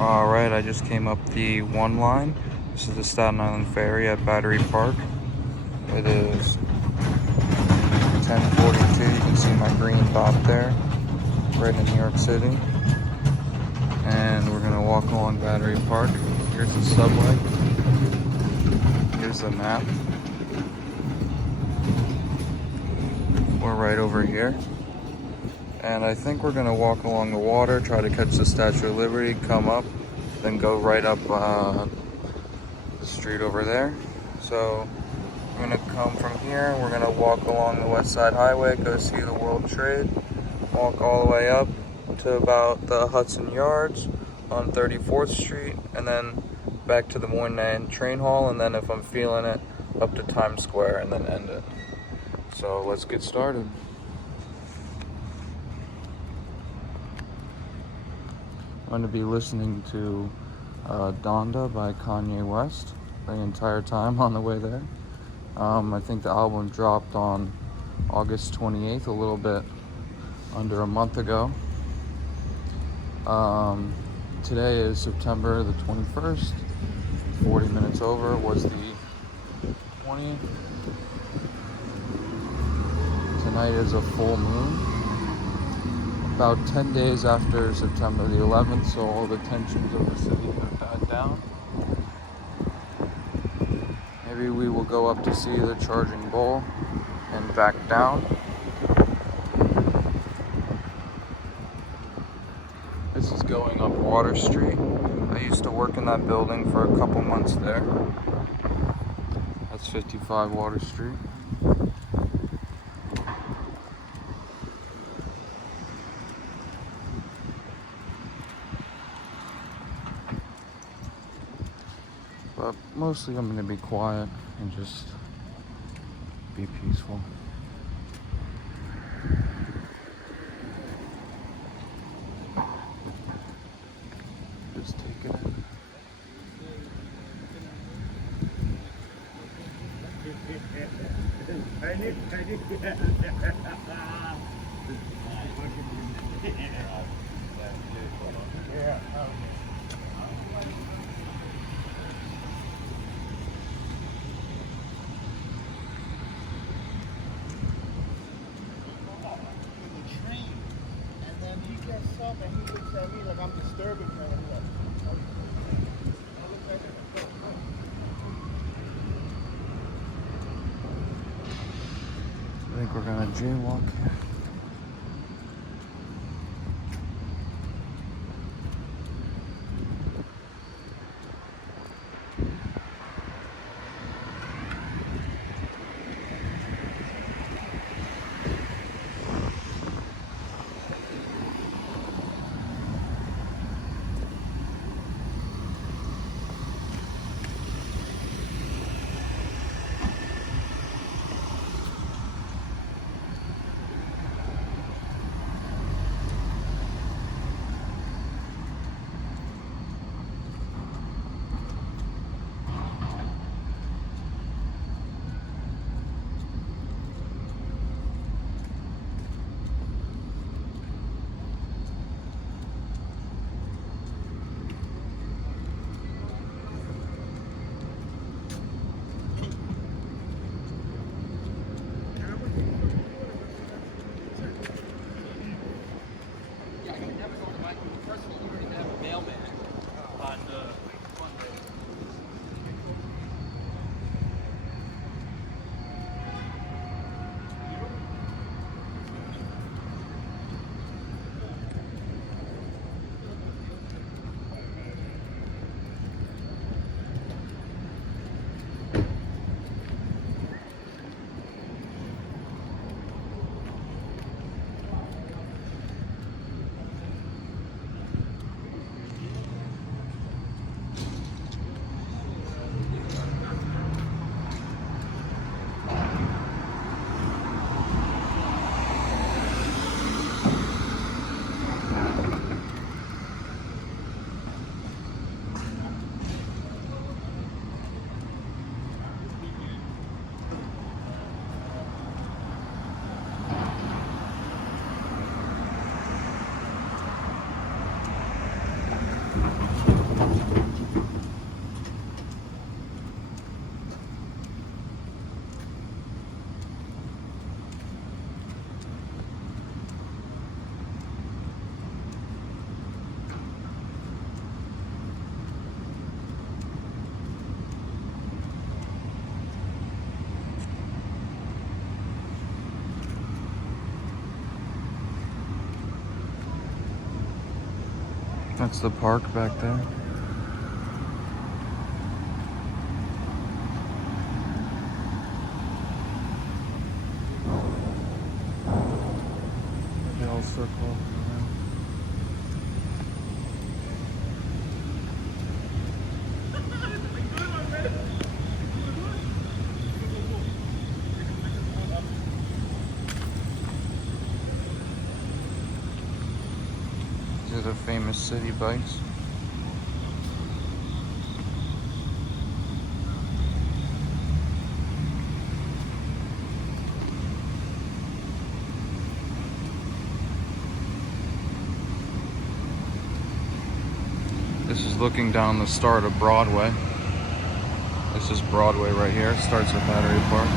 Alright, I just came up the 1 line. This is the Staten Island ferry at Battery Park. It is 10:42. You can see my green dot there, right in New York City. And we're gonna walk along Battery Park. Here's the subway. Here's the map. We're right over here. And I think we're gonna walk along the water, try to catch the Statue of Liberty, come up, then go right up the street over there. So we're gonna come from here, we're gonna walk along the West Side Highway, go see the World Trade, walk all the way up to about the Hudson Yards on 34th Street, and then back to the Moynihan train hall, and then if I'm feeling it, up to Times Square and then end it. So let's get started. I'm going to be listening to Donda by Kanye West the entire time on the way there. I think the album dropped on August 28th, a little bit under a month ago. Today is September the 21st, 40 minutes over was the 20th. Tonight is a full moon. About 10 days after September the 11th, so all the tensions of the city have died down. Maybe we will go up to see the Charging Bull and back down. This is going up Water Street. I used to work in that building for a couple months there. That's 55 Water Street. But mostly I'm going to be quiet and just be peaceful. Just take it in. And he looks at me like I'm disturbing him. I think we're gonna jaywalk here. That's the park back there. They all circle around. These are the famous city bikes. This is looking down the start of Broadway. This is Broadway right here. It starts at Battery Park.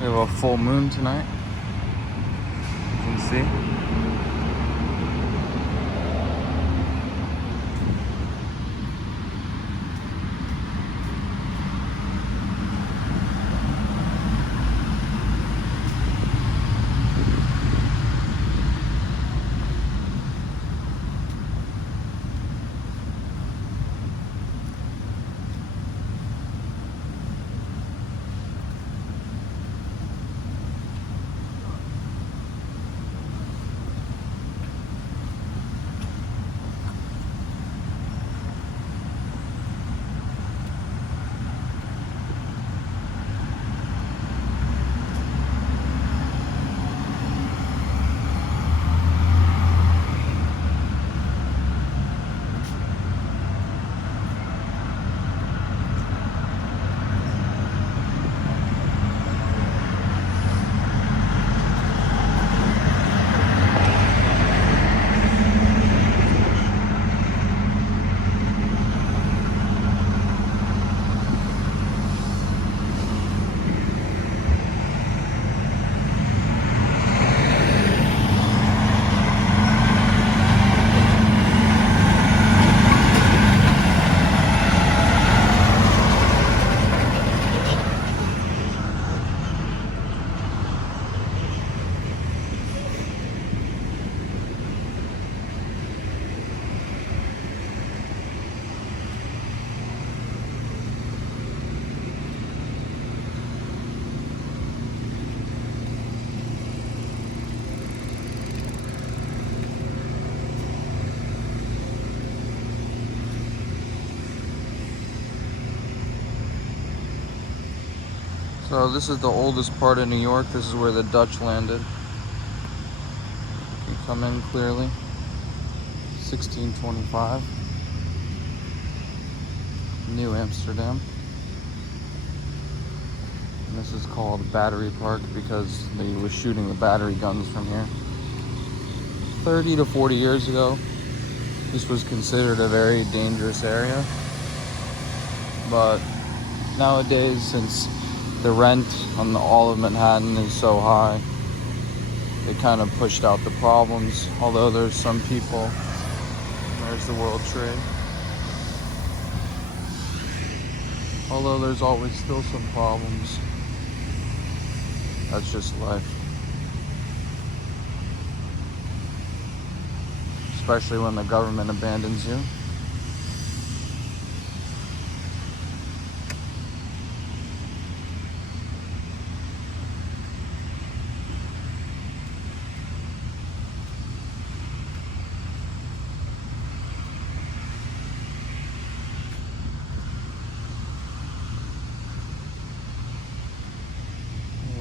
We have a full moon tonight. You can see. So this is the oldest part of New York. This is where the Dutch landed. You can come in clearly. 1625. New Amsterdam. And this is called Battery Park because they were shooting the battery guns from here. 30 to 40 years ago, this was considered a very dangerous area. but nowadays, since the rent on all of Manhattan is so high, they kind of pushed out the problems. Although there's some people, there's the World Trade. Although there's always still some problems. That's just life. Especially when the government abandons you.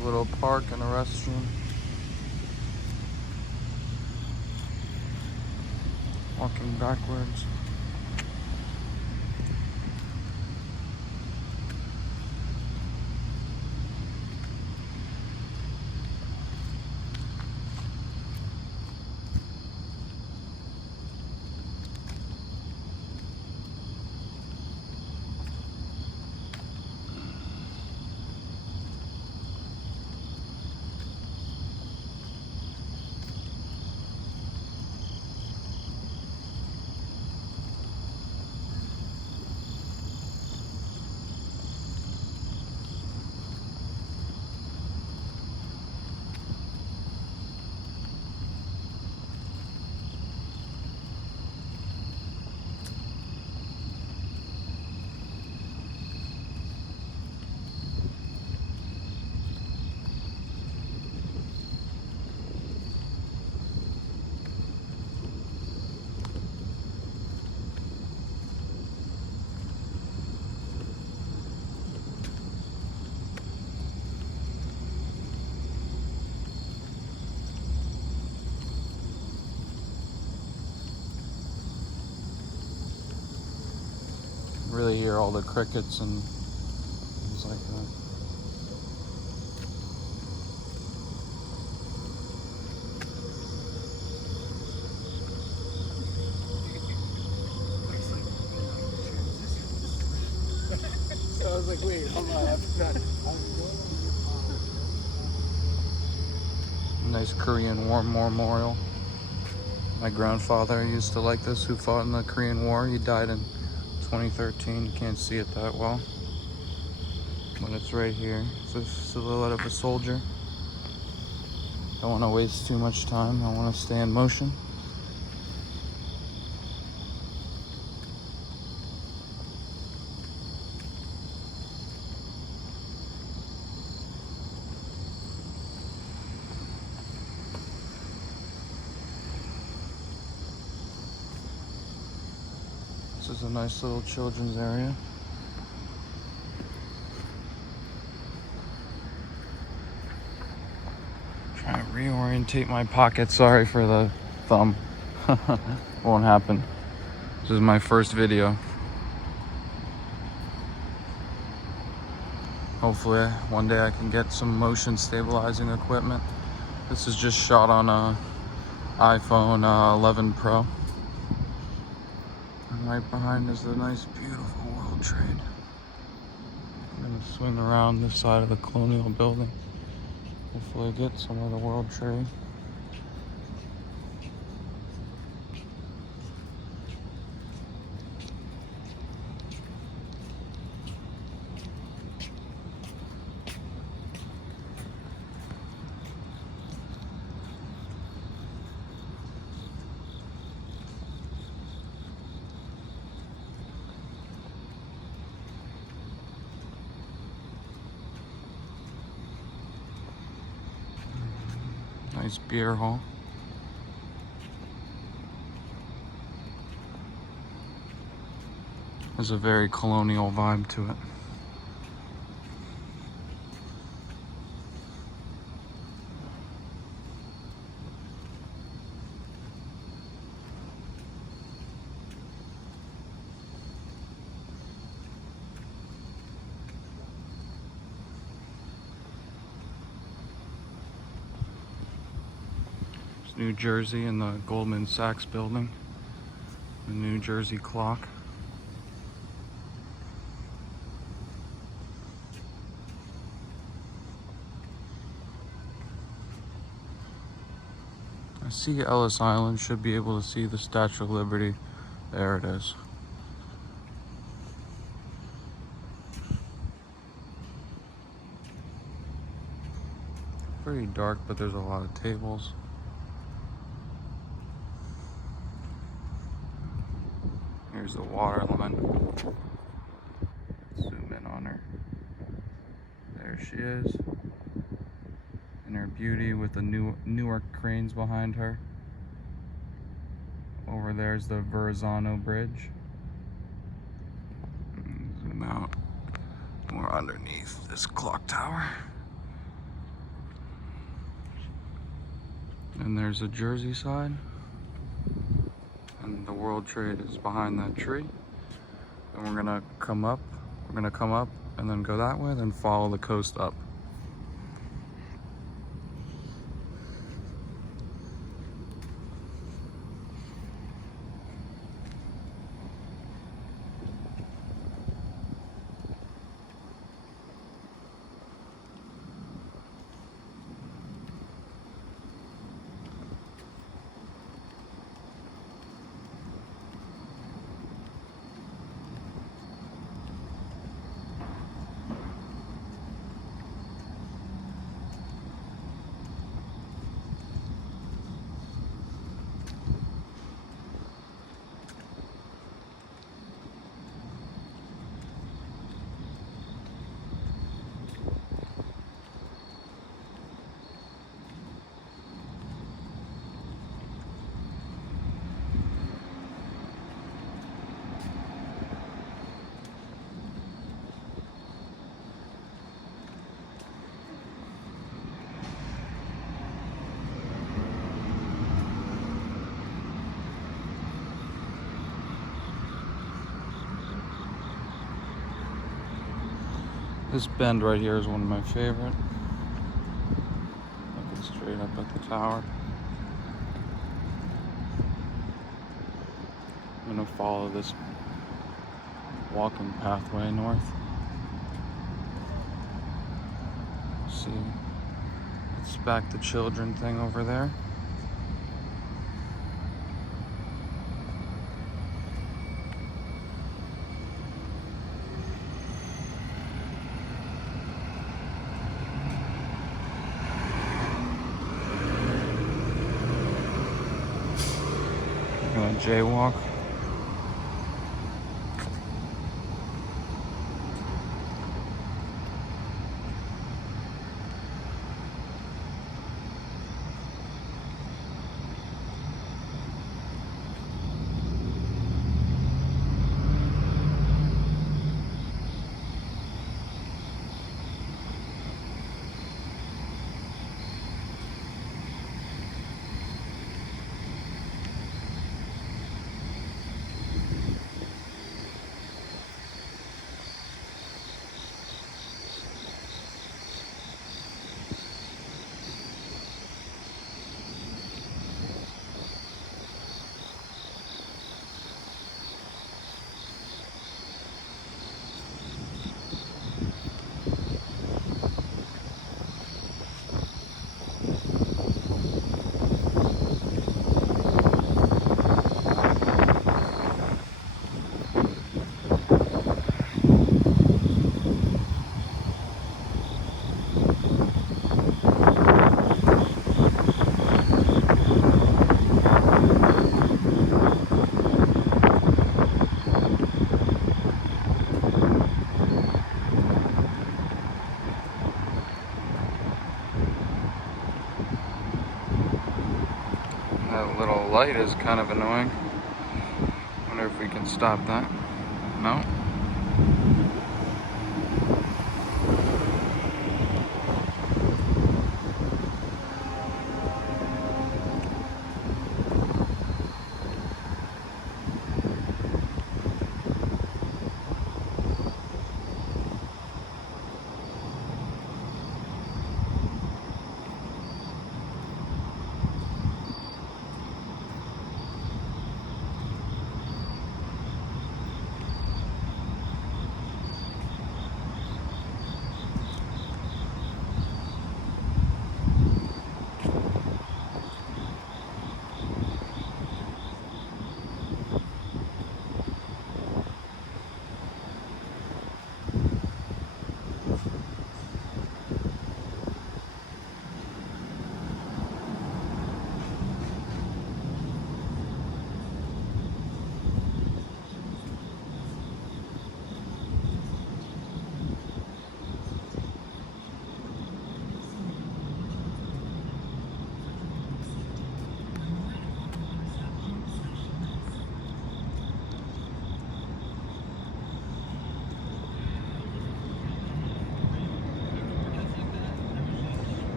A little park and a restroom. Walking backwards. Really hear all the crickets and things like that. So I was like, wait, hold on, that's not. Nice Korean War memorial. My grandfather used to like this, who fought in the Korean War. He died in 2013. You can't see it that well, but it's right here. It's a silhouette of a soldier. Don't want to waste too much time. I want to stay in motion. This is a nice little children's area. Trying to reorientate my pocket. Sorry for the thumb. Won't happen. This is my first video. Hopefully one day I can get some motion stabilizing equipment. This is just shot on a iPhone 11 Pro. And right behind is the nice, beautiful World Trade. I'm gonna swing around this side of the Colonial Building. Hopefully get some of the World Trade. Nice beer hall. There's a very colonial vibe to it. New Jersey in the Goldman Sachs building, the New Jersey clock. I see Ellis Island, should be able to see the Statue of Liberty. There it is. Pretty dark, but there's a lot of tables. Here's the water line. Zoom in on her. There she is. In her beauty with the Newark cranes behind her. Over there's the Verrazano Bridge. Zoom out. We're underneath this clock tower. And there's a Jersey side. And the World Trade is behind that tree. And we're gonna come up. We're gonna come up and then go that way, then follow the coast up. This bend right here is one of my favorite. Looking straight up at the tower. I'm gonna follow this walking pathway north. See, it's back to children thing over there. Gonna jaywalk. That little light is kind of annoying. Wonder if we can stop that. No?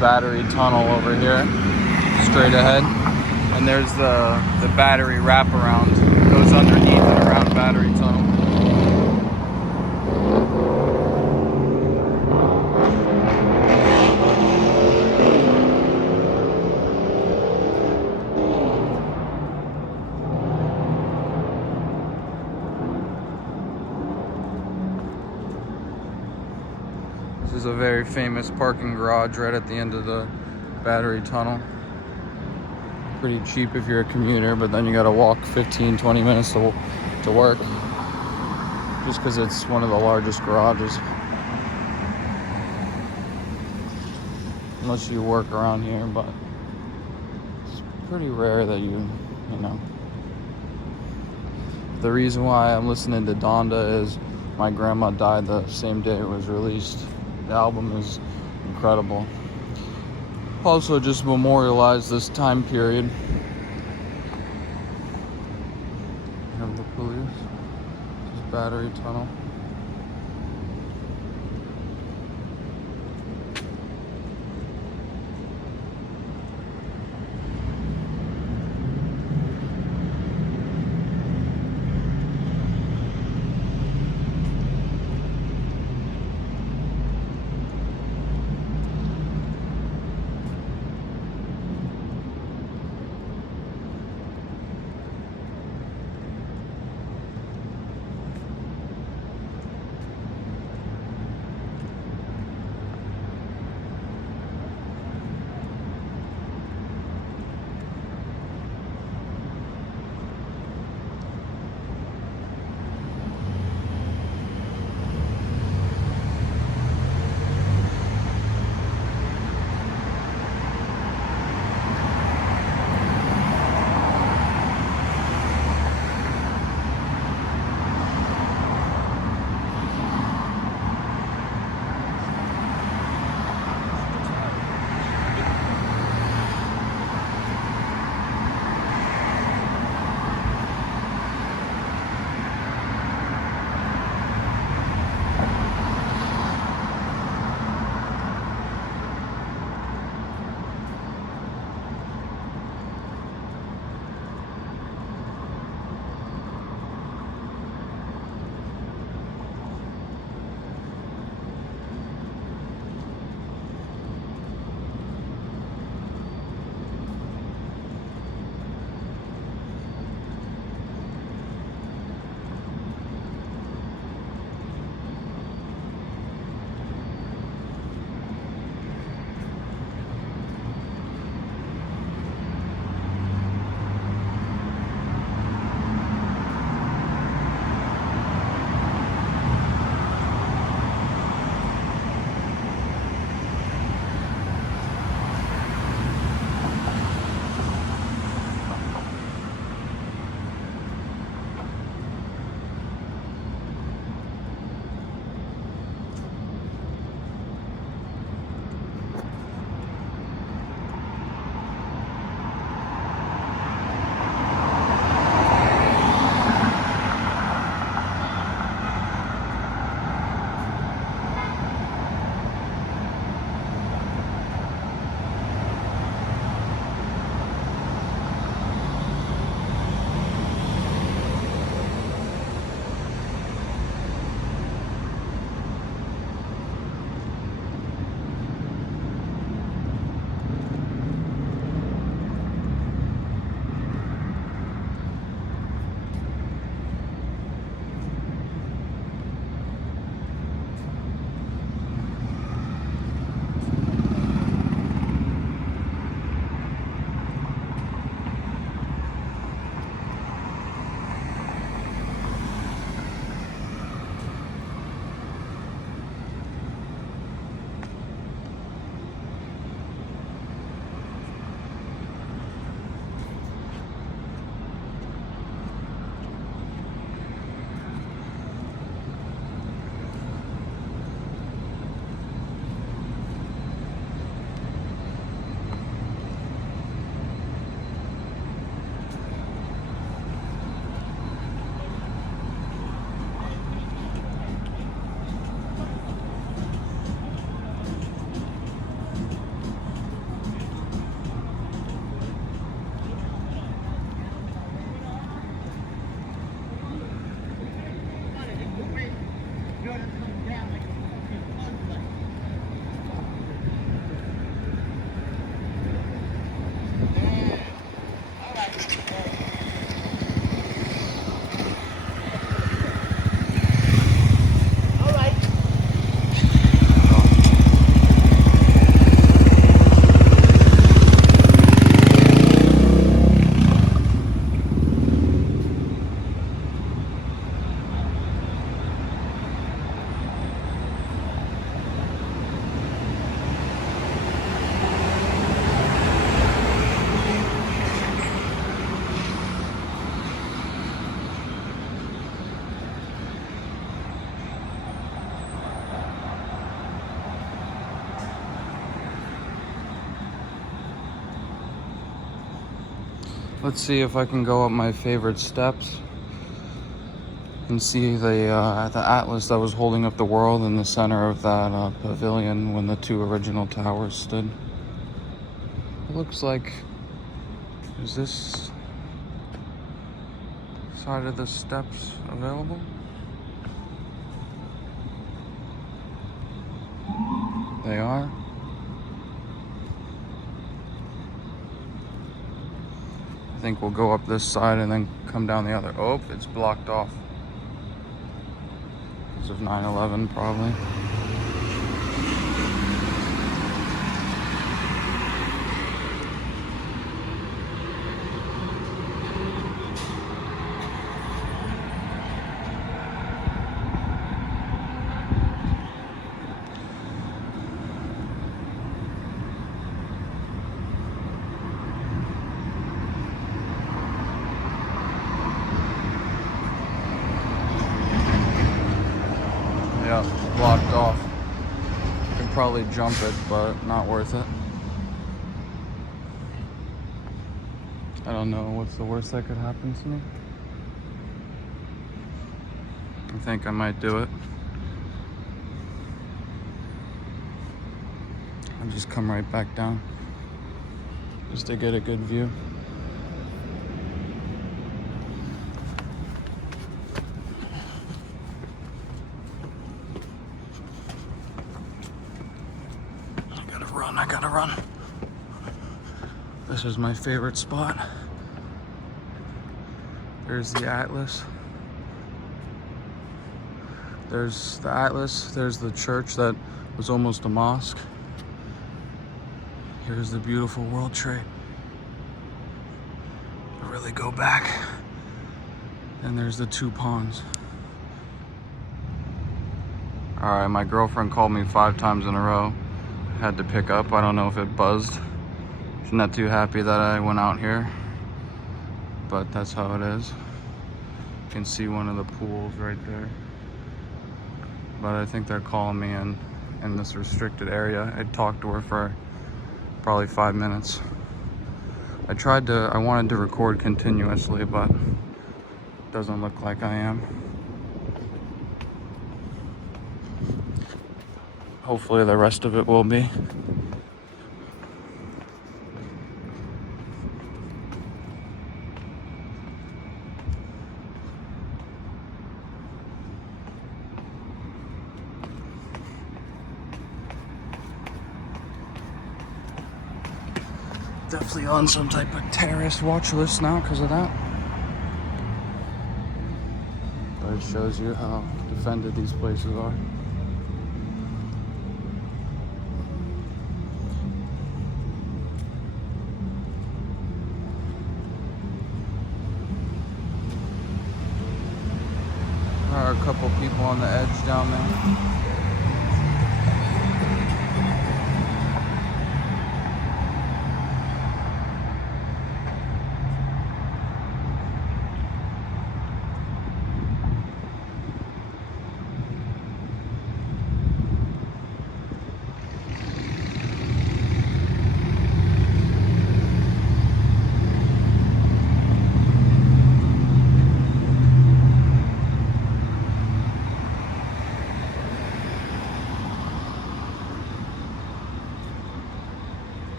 Battery Tunnel over here, straight ahead. And there's the battery wraparound. It goes underneath and around Battery Tunnel. This is a very famous parking garage right at the end of the Battery Tunnel. Pretty cheap if you're a commuter, but then you gotta walk 15-20 minutes to work, just because it's one of the largest garages. Unless you work around here, but it's pretty rare that you know. The reason why I'm listening to Donda is my grandma died the same day it was released. The album is incredible. Also just memorialize this time period. You have the police. This is Battery Tunnel. Let's see if I can go up my favorite steps and see the atlas that was holding up the world in the center of that pavilion when the two original towers stood. It looks like, is this side of the steps available? They are. I think we'll go up this side and then come down the other. Oh, it's blocked off. Because of 9/11 probably. Yeah, blocked off. Could probably jump it, but not worth it. I don't know what's the worst that could happen to me. I think I might do it. I'll just come right back down just to get a good view. I gotta run. This is my favorite spot. There's the Atlas. There's the Atlas. There's the church that was almost a mosque. Here's the beautiful World Trade. I really go back. And there's the two ponds. All right, my girlfriend called me 5 times in a row. Had to pick up. I don't know if it buzzed. She's not too happy that I went out here, but that's how it is. You can see one of the pools right there. But I think they're calling me in this restricted area. I talked to her for probably 5 minutes. I wanted to record continuously, but it doesn't look like I am. Hopefully the rest of it will be. Definitely on some type of terrorist watch list now because of that. But it shows you how defended these places are. There are a couple people on the edge down there.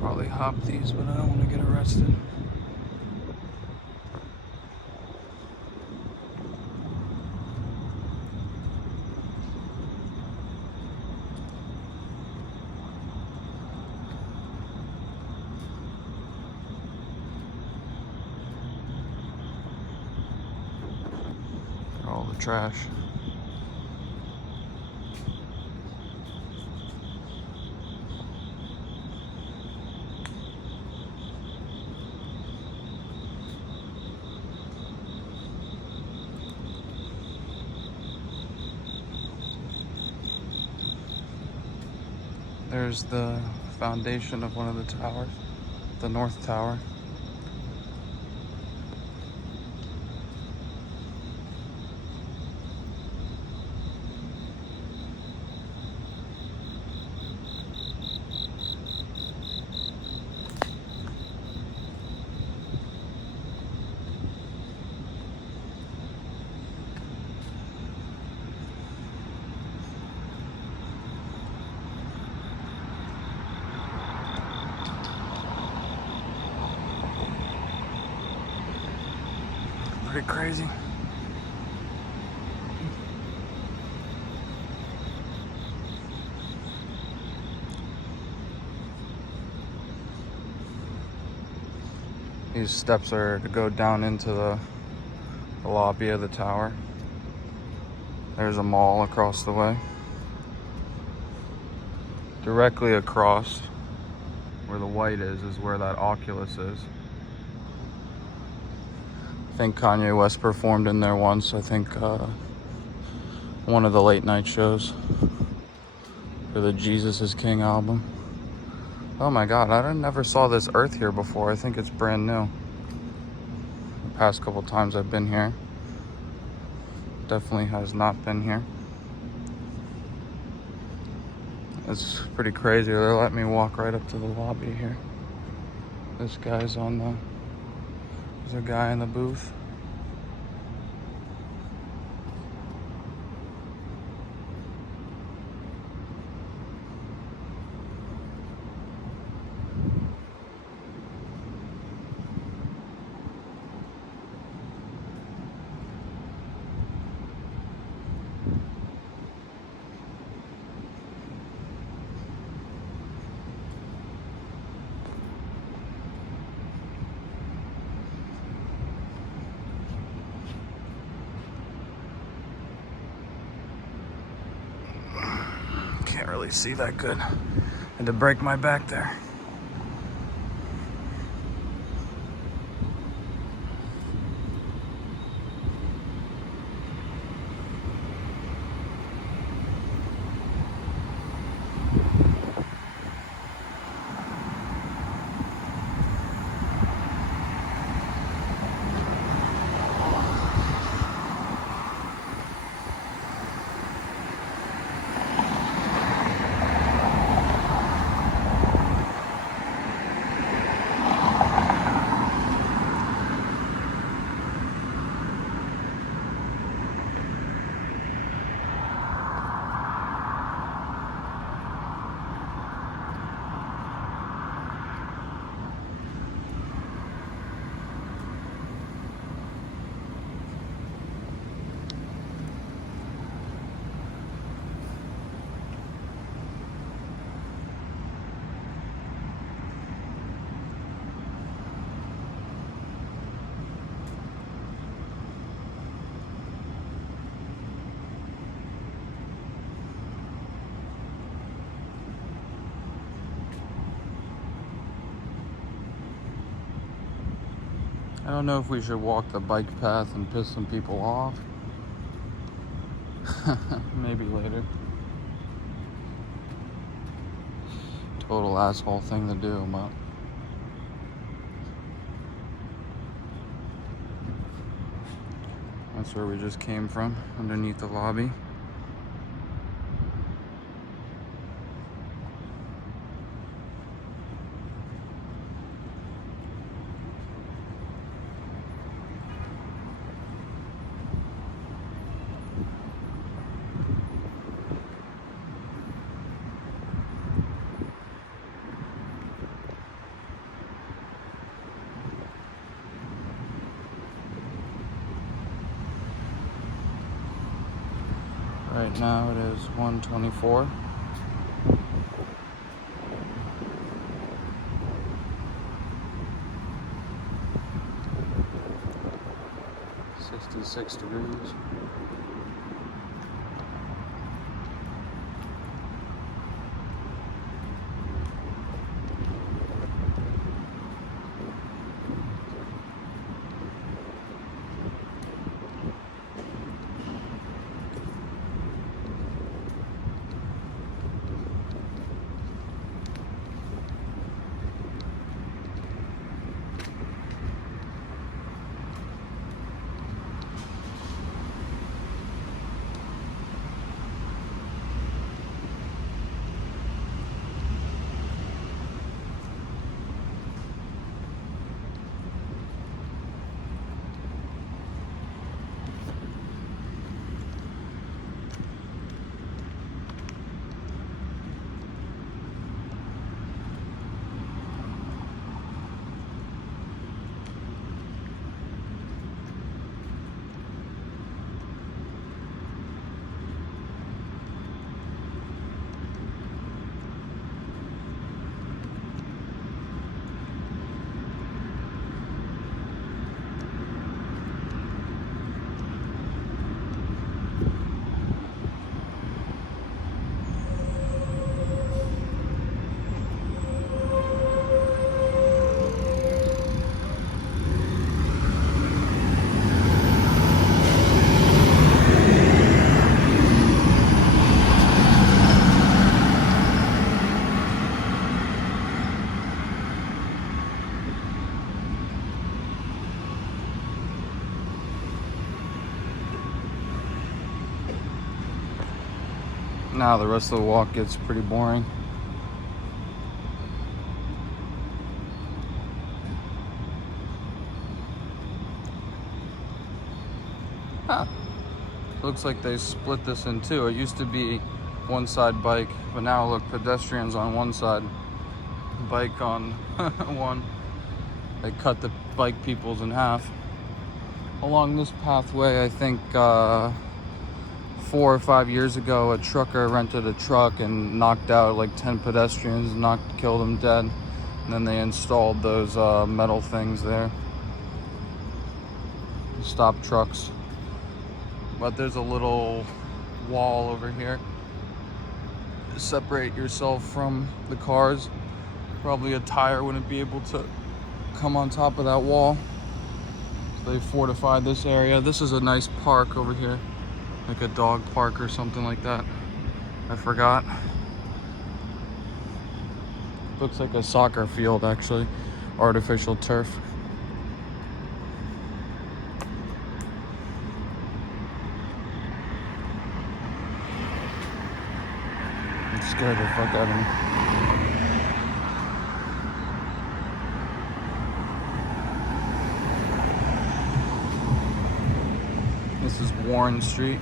Probably hop these, but I don't want to get arrested. All the trash. There's the foundation of one of the towers, the North Tower. Pretty crazy. These steps are to go down into the lobby of the tower. There's a mall across the way. Directly across where the white is where that Oculus is. I think Kanye West performed in there once. I think one of the late night shows for the Jesus is King album. Oh my God, I never saw this earth here before. I think it's brand new. The past couple times I've been here, definitely has not been here. It's pretty crazy. They let me walk right up to the lobby here. This guy's on the, there's a guy in the booth. Can't really see that good. Had to break my back there. I don't know if we should walk the bike path and piss some people off. Maybe later. Total asshole thing to do, but that's where we just came from, underneath the lobby. Right now it is 1:24. .66 degrees. now, the rest of the walk gets pretty boring. Huh. Looks like they split this in two. It used to be one side bike, but now look, pedestrians on one side, bike on one. They cut the bike peoples in half. Along this pathway, I think 4 or 5 years ago, a trucker rented a truck and knocked out like 10 pedestrians, killed them dead. And then they installed those metal things there to stop trucks. But there's a little wall over here to separate yourself from the cars. Probably a tire wouldn't be able to come on top of that wall. So they fortified this area. This is a nice park over here, like a dog park or something like that. I forgot. Looks like a soccer field, actually. Artificial turf. It scared the fuck out of me. This is Warren Street.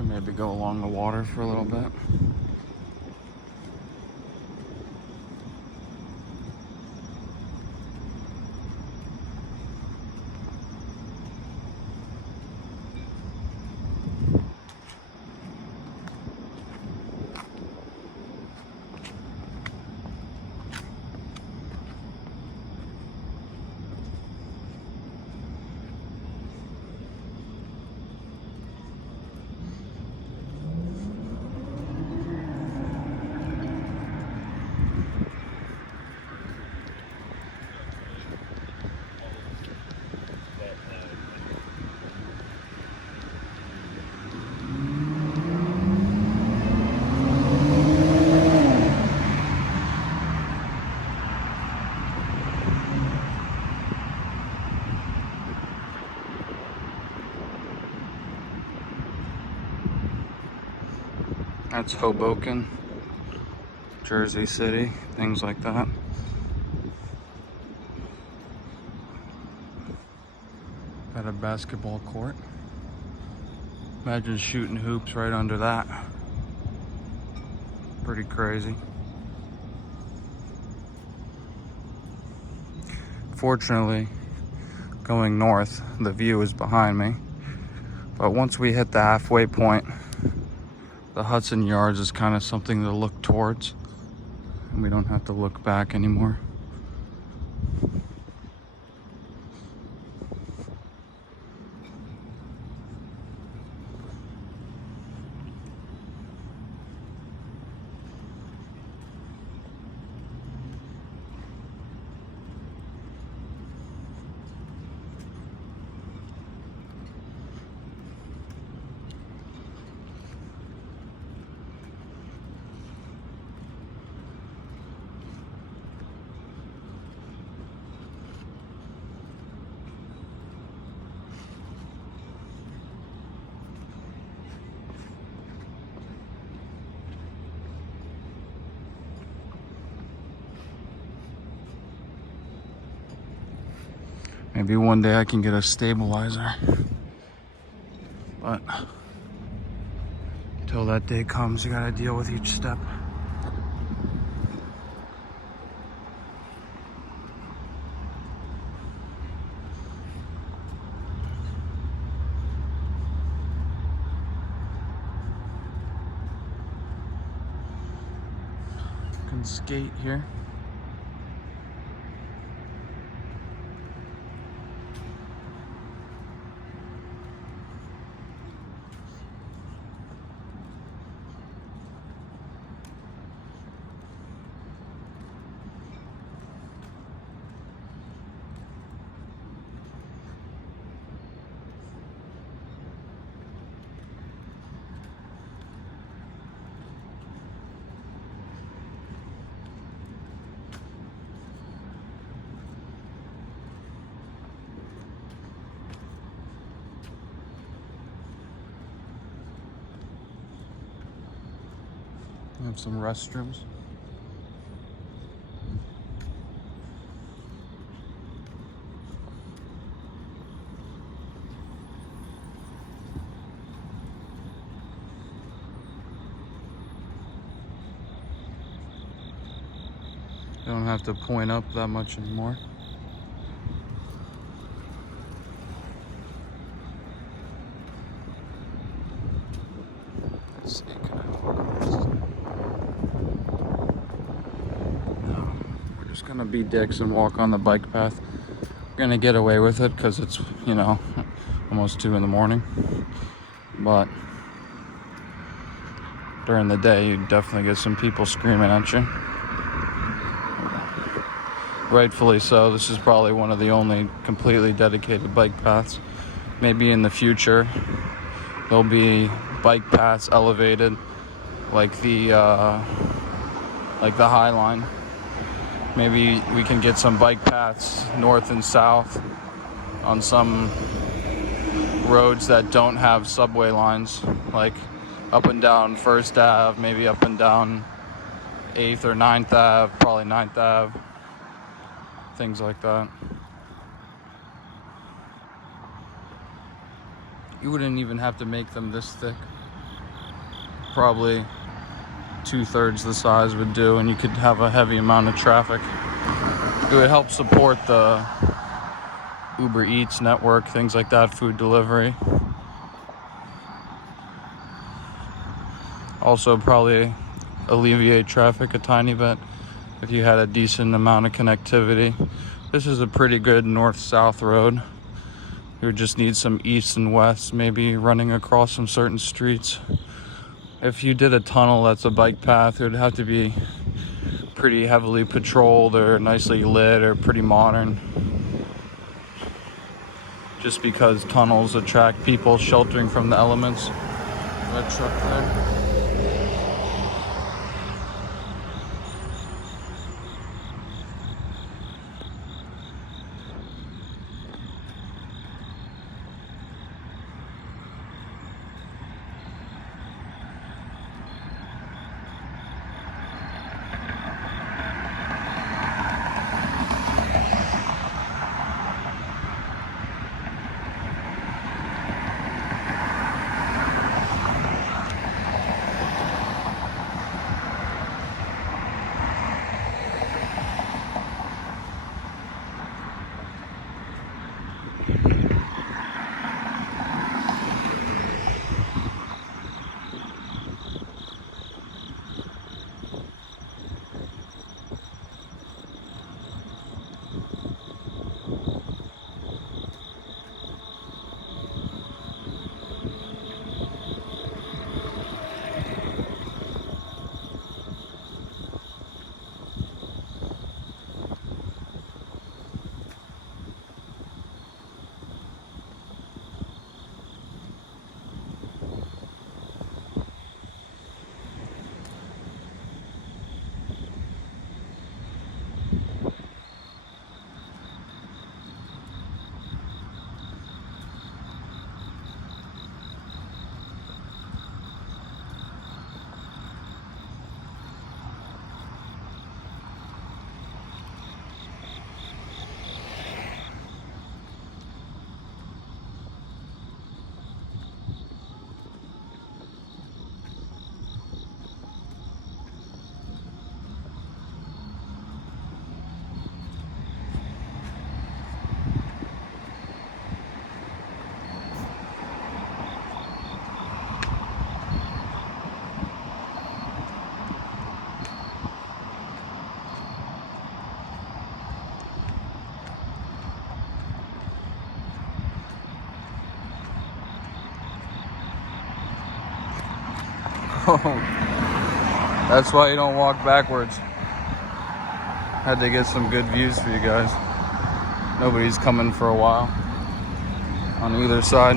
Maybe go along the water for a little bit. That's Hoboken, Jersey City, things like that. Got a basketball court. Imagine shooting hoops right under that. Pretty crazy. Fortunately, going north, the view is behind me. But once we hit the halfway point, the Hudson Yards is kind of something to look towards. And we don't have to look back anymore. Maybe one day I can get a stabilizer. But until that day comes, you gotta deal with each step. You can skate here. We have some restrooms. You don't have to point up that much anymore. Let's see, can I walk on this? No, we're just gonna be dicks and walk on the bike path. We're gonna get away with it because it's, you know, almost 2 in the morning. But during the day, you definitely get some people screaming at you. Rightfully so. This is probably one of the only completely dedicated bike paths. Maybe in the future there'll be bike paths elevated like the High Line. Maybe we can get some bike paths north and south on some roads that don't have subway lines, like up and down First Ave, maybe up and down 8th or 9th Ave, probably 9th Ave. Things like that. You wouldn't even have to make them this thick. Probably 2/3 the size would do, and you could have a heavy amount of traffic. It would help support the Uber Eats network, things like that, food delivery. Also probably alleviate traffic a tiny bit if you had a decent amount of connectivity. This is a pretty good north-south road. You would just need some east and west, maybe running across some certain streets. If you did a tunnel that's a bike path, it would have to be pretty heavily patrolled or nicely lit or pretty modern. Just because tunnels attract people sheltering from the elements. That truck there. Oh, that's why you don't walk backwards. Had to get some good views for you guys. Nobody's coming for a while on either side.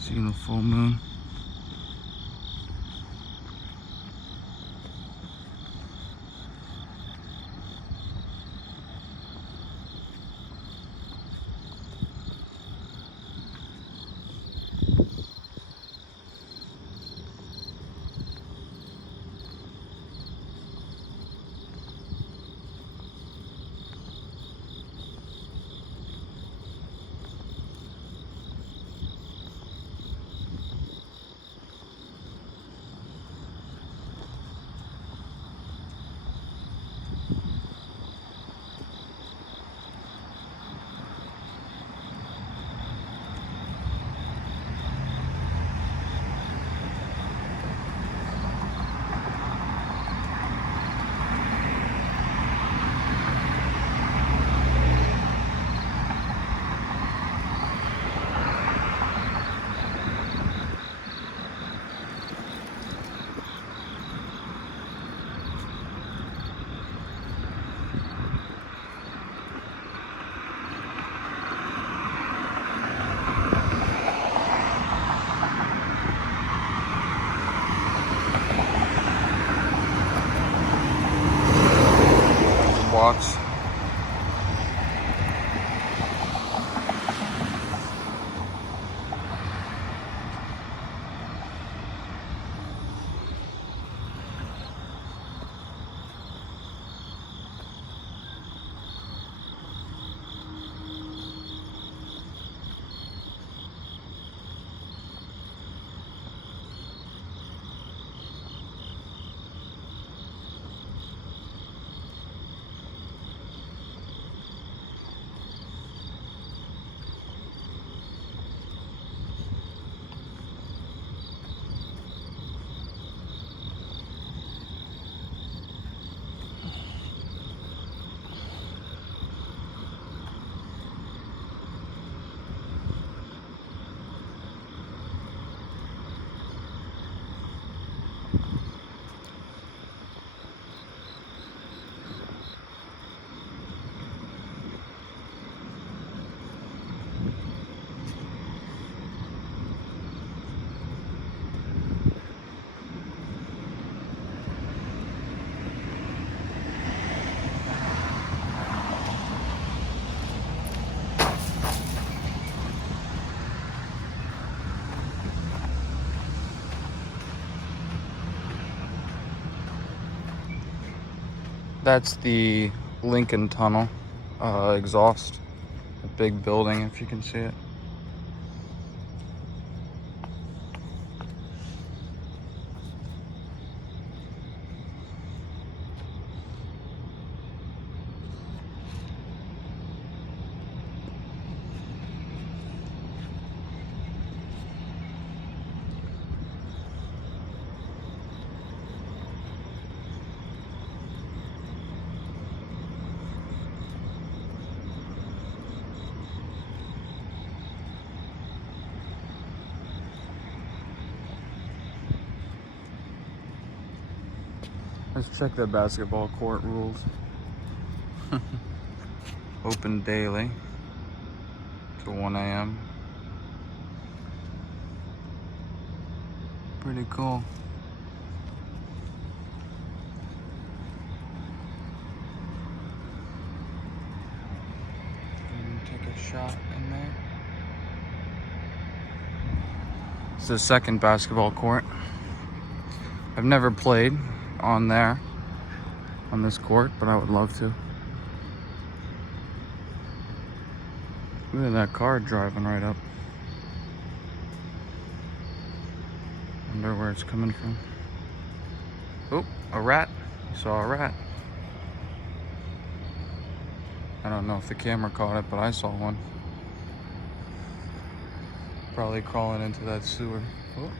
Seeing the full moon. Watch. That's the Lincoln Tunnel exhaust. A big building, if you can see it. Let's check the basketball court rules. Open daily to 1 a.m. Pretty cool. Take a shot in there. It's the second basketball court. I've never played on there, on this court, but I would love to. Look at that car driving right up. Wonder where it's coming from. Oh, a rat. I saw a rat. I don't know if the camera caught it, but I saw one. Probably crawling into that sewer. Oh.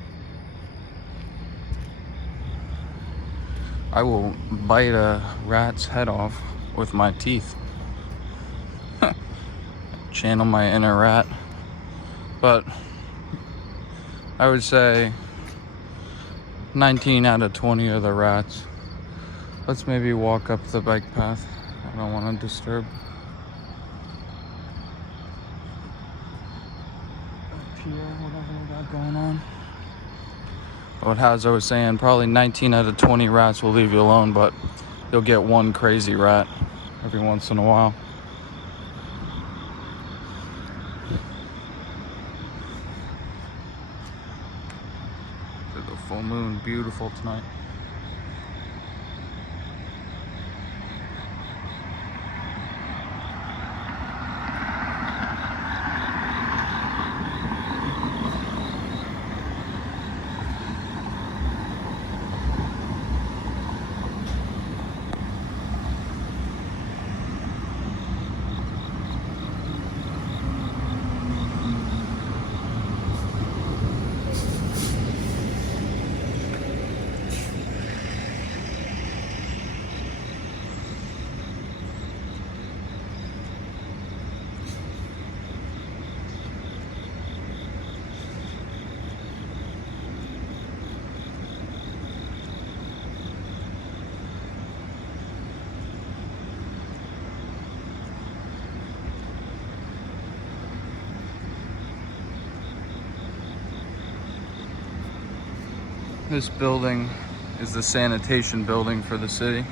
I will bite a rat's head off with my teeth. Channel my inner rat. But I would say 19 out of 20 are the rats. Let's maybe walk up the bike path. I don't want to disturb. Up here, whatever we got going on. But as I was saying, probably 19 out of 20 rats will leave you alone, but you'll get one crazy rat every once in a while. The full moon, beautiful tonight. This building is the sanitation building for the city.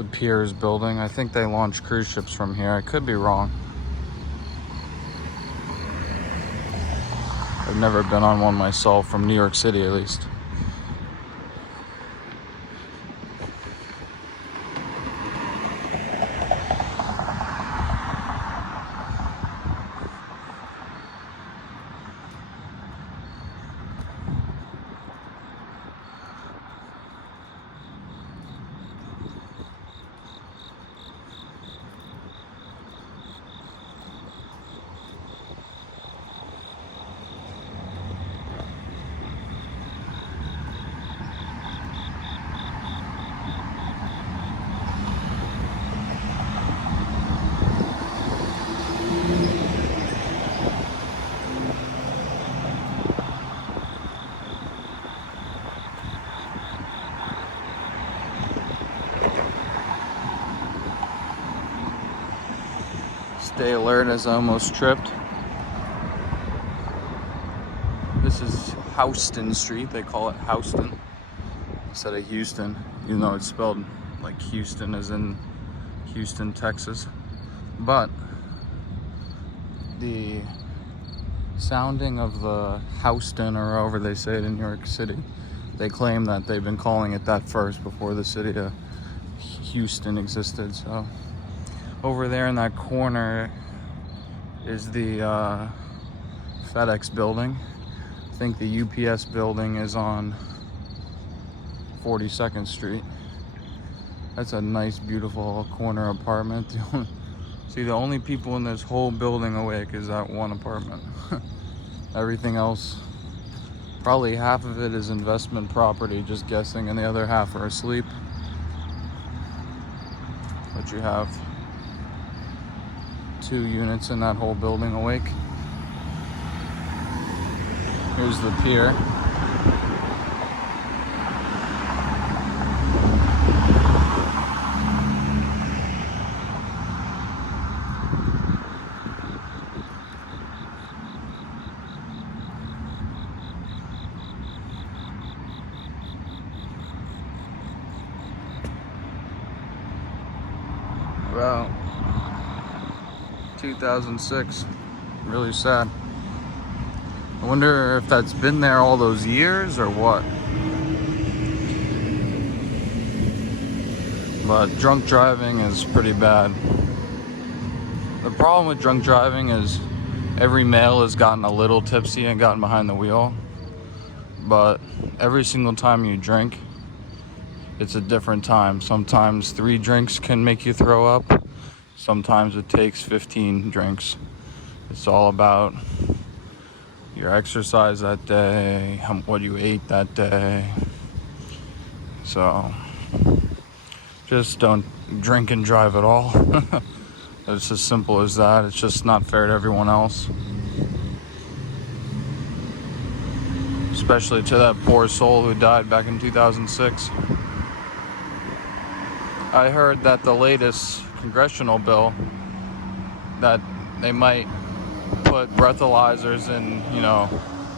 the Piers building. I think they launch cruise ships from here. I could be wrong. I've never been on one myself, from New York City at least. Stay alert as I almost tripped. This is Houston Street. They call it Houston instead of Houston, even though it's spelled like Houston as in Houston, Texas. But the sounding of the Houston, or however they say it in New York City, they claim that they've been calling it that first before the city of Houston existed. So over there in that corner is the FedEx building. I think the UPS building is on 42nd Street. That's a nice, beautiful corner apartment. See, the only people in this whole building awake is that one apartment. Everything else, probably half of it is investment property, just guessing, and the other half are asleep. But you have 2 units in that whole building awake. Here's the pier. Wow. 2006. Really sad. I wonder if that's been there all those years or what. But drunk driving is pretty bad. The problem with drunk driving is every male has gotten a little tipsy and gotten behind the wheel. But every single time you drink, it's a different time. Sometimes 3 drinks can make you throw up. Sometimes it takes 15 drinks. It's all about your exercise that day, what you ate that day. So just don't drink and drive at all. It's as simple as that. It's just not fair to everyone else. Especially to that poor soul who died back in 2006. I heard that the latest congressional bill, that they might put breathalyzers in,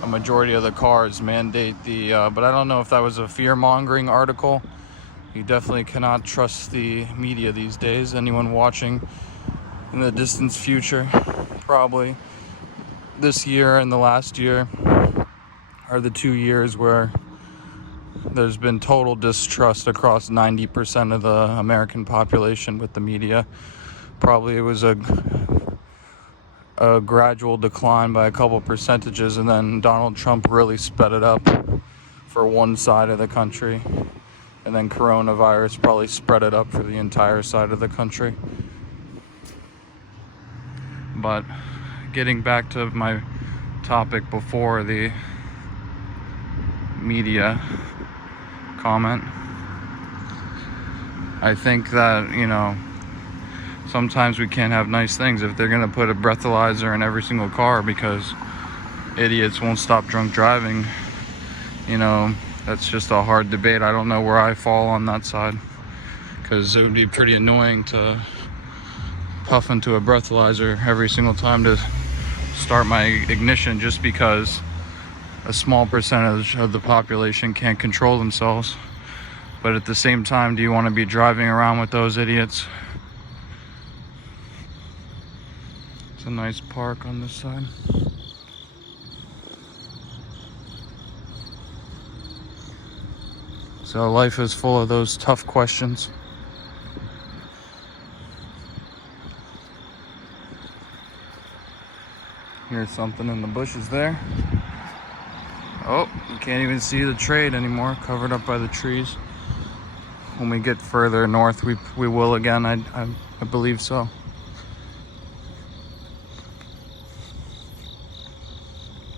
a majority of the cars, mandate the, but I don't know if that was a fear-mongering article. You definitely cannot trust the media these days. Anyone watching in the distant future, probably this year and the last year are the 2 years where there's been total distrust across 90% of the American population with the media. Probably it was a gradual decline by a couple percentages, and then Donald Trump really sped it up for one side of the country. And then coronavirus probably spread it up for the entire side of the country. But getting back to my topic before, the media comment, I think that, sometimes we can't have nice things if they're going to put a breathalyzer in every single car because idiots won't stop drunk driving. That's just a hard debate. I don't know where I fall on that side, because it would be pretty annoying to puff into a breathalyzer every single time to start my ignition just because a small percentage of the population can't control themselves. But at the same time, do you want to be driving around with those idiots? It's a nice park on this side. So life is full of those tough questions. Here's something in the bushes there. Oh, you can't even see the trade anymore, covered up by the trees. When we get further north, we will again, I believe so.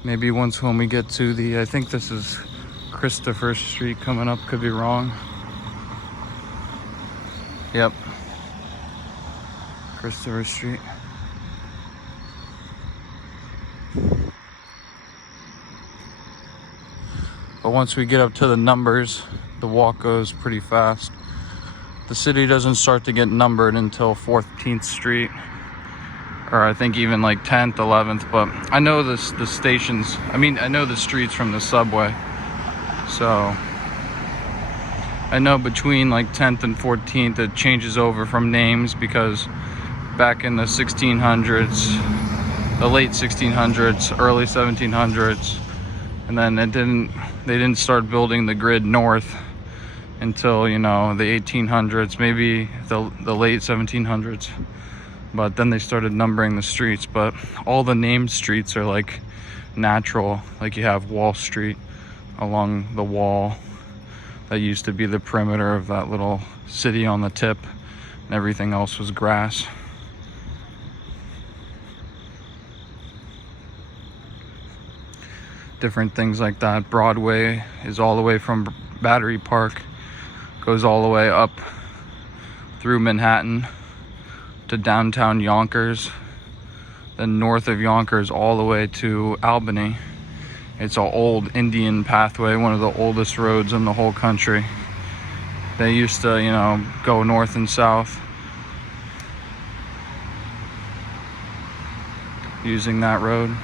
Maybe once when we get to the, I think this is Christopher Street coming up, could be wrong. Yep. Christopher Street. But once we get up to the numbers, the walk goes pretty fast. The city doesn't start to get numbered until 14th Street. Or I think even like 10th, 11th, but I know the stations, I know the streets from the subway. So I know between like 10th and 14th it changes over from names, because back in the 1600s, the late 1600s, early 1700s, and then they didn't start building the grid north until, you know, the 1800s, maybe the late 1700s. But then they started numbering the streets. But all the named streets are like natural. Like you have Wall Street along the wall that used to be the perimeter of that little city on the tip, and everything else was grass. Different things like that. Broadway is all the way from Battery Park, goes all the way up through Manhattan to downtown Yonkers, then north of Yonkers all the way to Albany. It's an old Indian pathway, one of the oldest roads in the whole country. They used to, you know, go north and south using that road.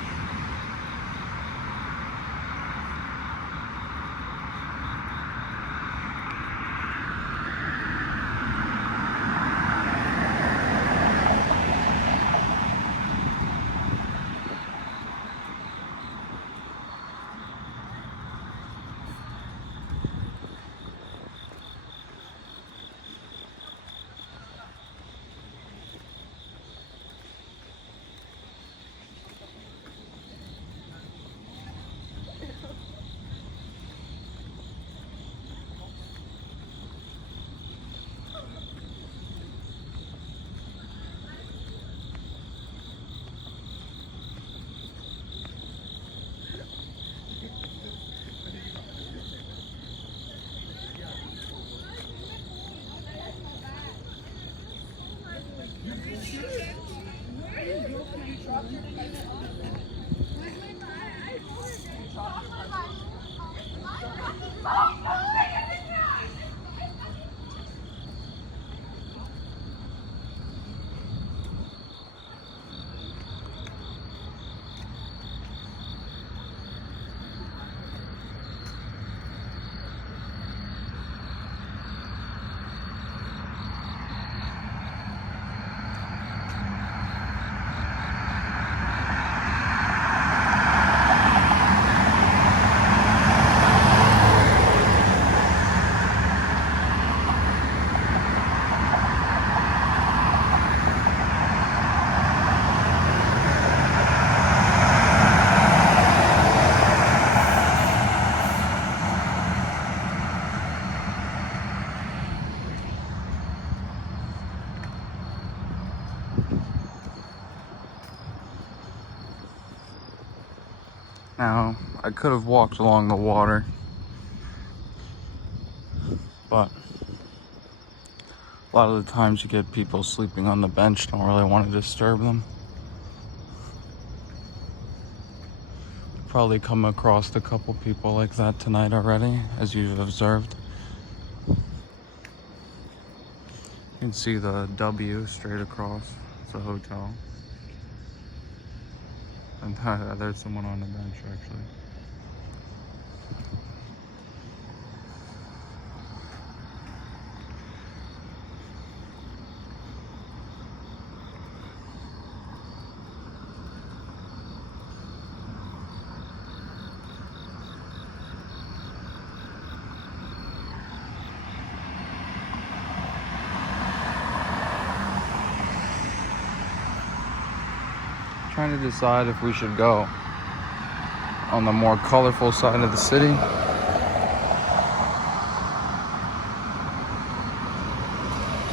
Now, I could have walked along the water, but a lot of the times you get people sleeping on the bench, don't really want to disturb them. Probably come across a couple people like that tonight already, as you've observed. You can see the W straight across. It's a hotel. And there's someone on the bench, actually. trying to decide if we should go on the more colorful side of the city.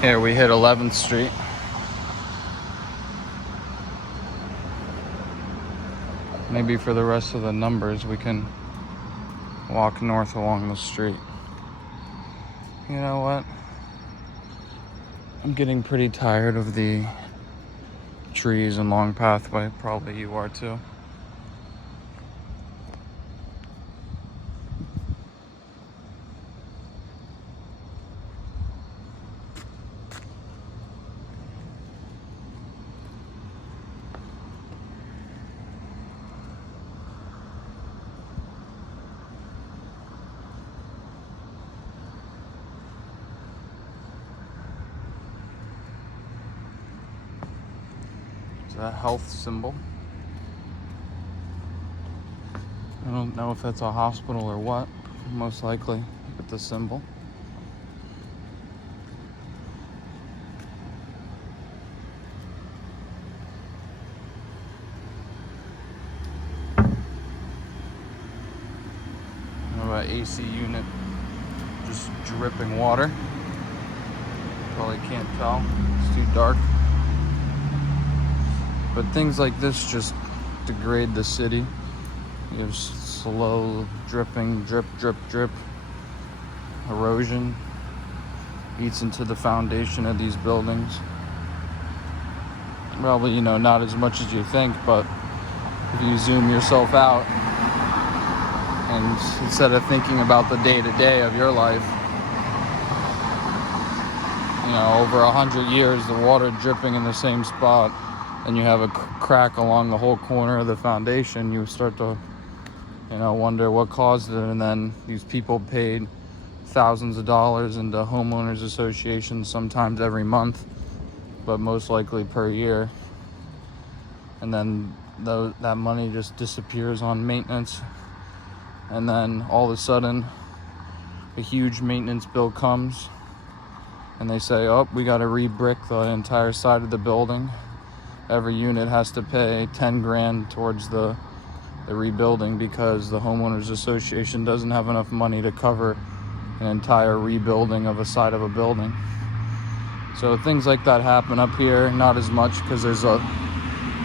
Here we hit 11th Street. Maybe for the rest of the numbers we can walk north along the street. You know what? I'm getting pretty tired of the trees and long pathway. Probably you are too. A health symbol. I don't know if that's a hospital or what. Most likely with the symbol. AC unit just dripping water. Probably can't tell. It's too dark. But things like this just degrade the city. You have slow dripping, drip, drip, drip. Erosion eats into the foundation of these buildings. Probably, you know, not as much as you think, but if you zoom yourself out and instead of thinking about the day-to-day of your life, you know, over 100 years, the water dripping in the same spot, and you have a crack along the whole corner of the foundation, you start to, you know, wonder what caused it. And then these people paid thousands of dollars into homeowners associations, sometimes every month, but most likely per year. And then that money just disappears on maintenance. And then all of a sudden, a huge maintenance bill comes, and they say, oh, we got to re-brick the entire side of the building. Every unit has to pay 10 grand towards the rebuilding because the homeowners association doesn't have enough money to cover an entire rebuilding of a side of a building. So things like that happen up here, not as much because there's a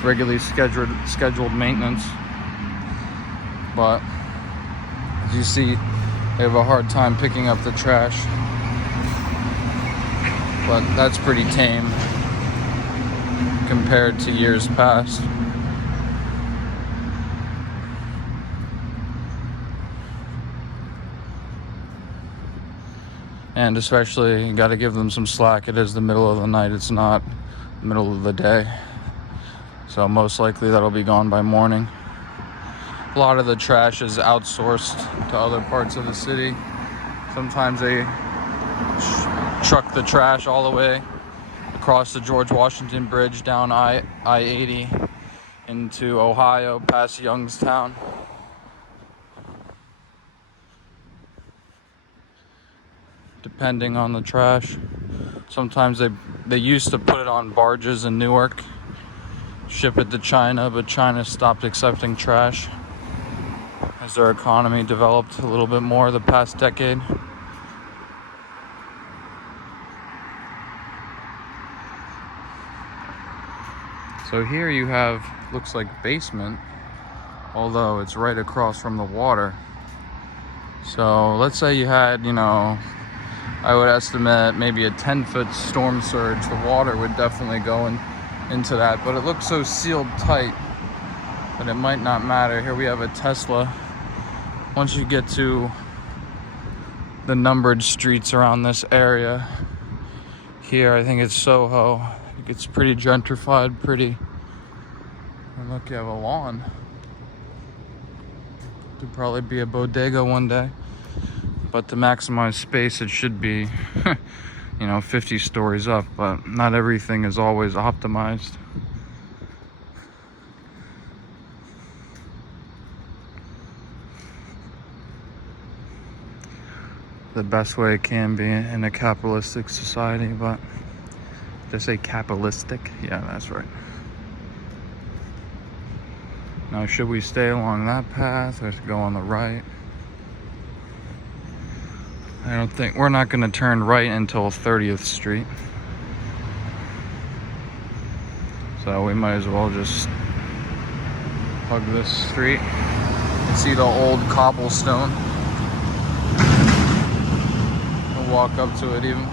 regularly scheduled maintenance. But as you see, they have a hard time picking up the trash. But that's pretty tame compared to years past. And especially, you gotta give them some slack. It is the middle of the night, it's not the middle of the day. So most likely that'll be gone by morning. A lot of the trash is outsourced to other parts of the city. Sometimes they truck the trash all the way across the George Washington Bridge down I-80 into Ohio past Youngstown. Depending on the trash. Sometimes they used to put it on barges in Newark, ship it to China, but China stopped accepting trash as their economy developed a little bit more the past decade. So here you have, looks like basement, although it's right across from the water. So let's say you had, you know, I would estimate maybe a 10-foot storm surge. The water would definitely go into that, but it looks so sealed tight that it might not matter. Here we have a Tesla. Once you get to the numbered streets around this area, here I think it's Soho. It gets pretty gentrified, pretty. And look, you have a lawn. Could probably be a bodega one day. But to maximize space, it should be, you know, 50 stories up, but not everything is always optimized. The best way it can be in a capitalistic society, but did I say capitalistic? Yeah, that's right. Now, should we stay along that path or go on the right? I don't think, we're not gonna turn right until 30th Street. So we might as well just hug this street. You can see the old cobblestone. We'll walk up to it even.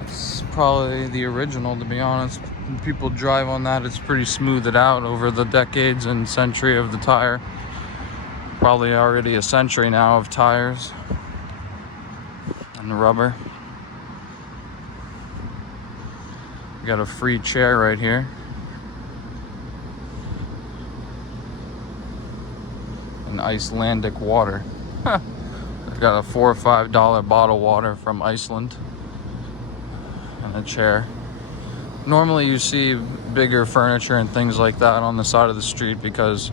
It's probably the original, to be honest. When people drive on that, it's pretty smoothed out over the decades and century of the tire. Probably already a century now of tires and rubber. We got a free chair right here. And Icelandic water. I've got a $4 or $5 bottle of water from Iceland. And a chair. Normally you see bigger furniture and things like that on the side of the street because,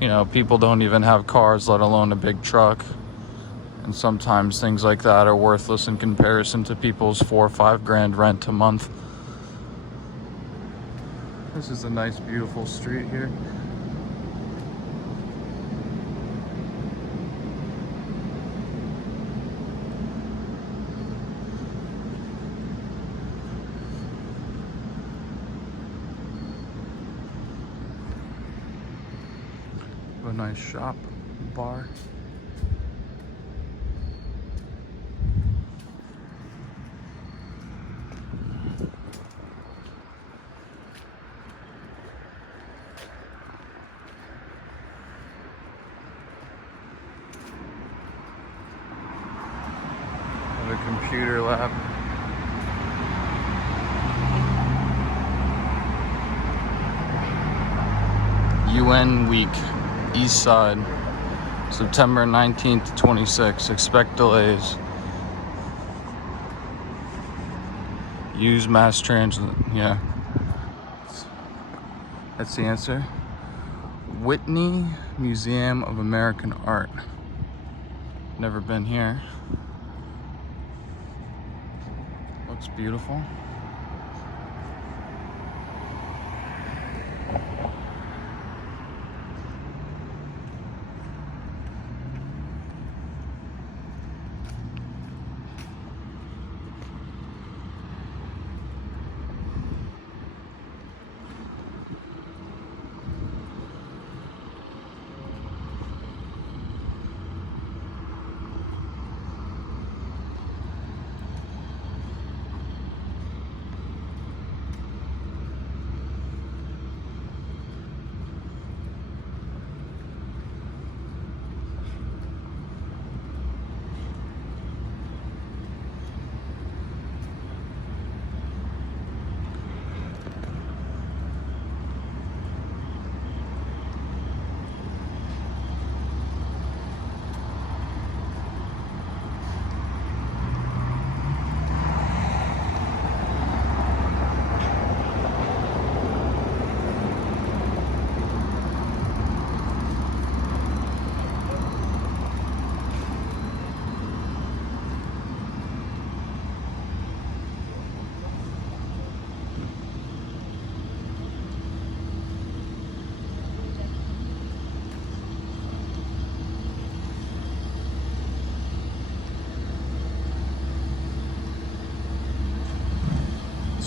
you know, people don't even have cars, let alone a big truck. And sometimes things like that are worthless in comparison to people's $4 or $5 grand rent a month. This is a nice, beautiful street here. A nice shop, bar. The computer lab. UN week, East Side, September 19th to 26th. Expect delays. Use mass transit. Yeah. That's the answer. Whitney Museum of American Art. Never been here. Looks beautiful.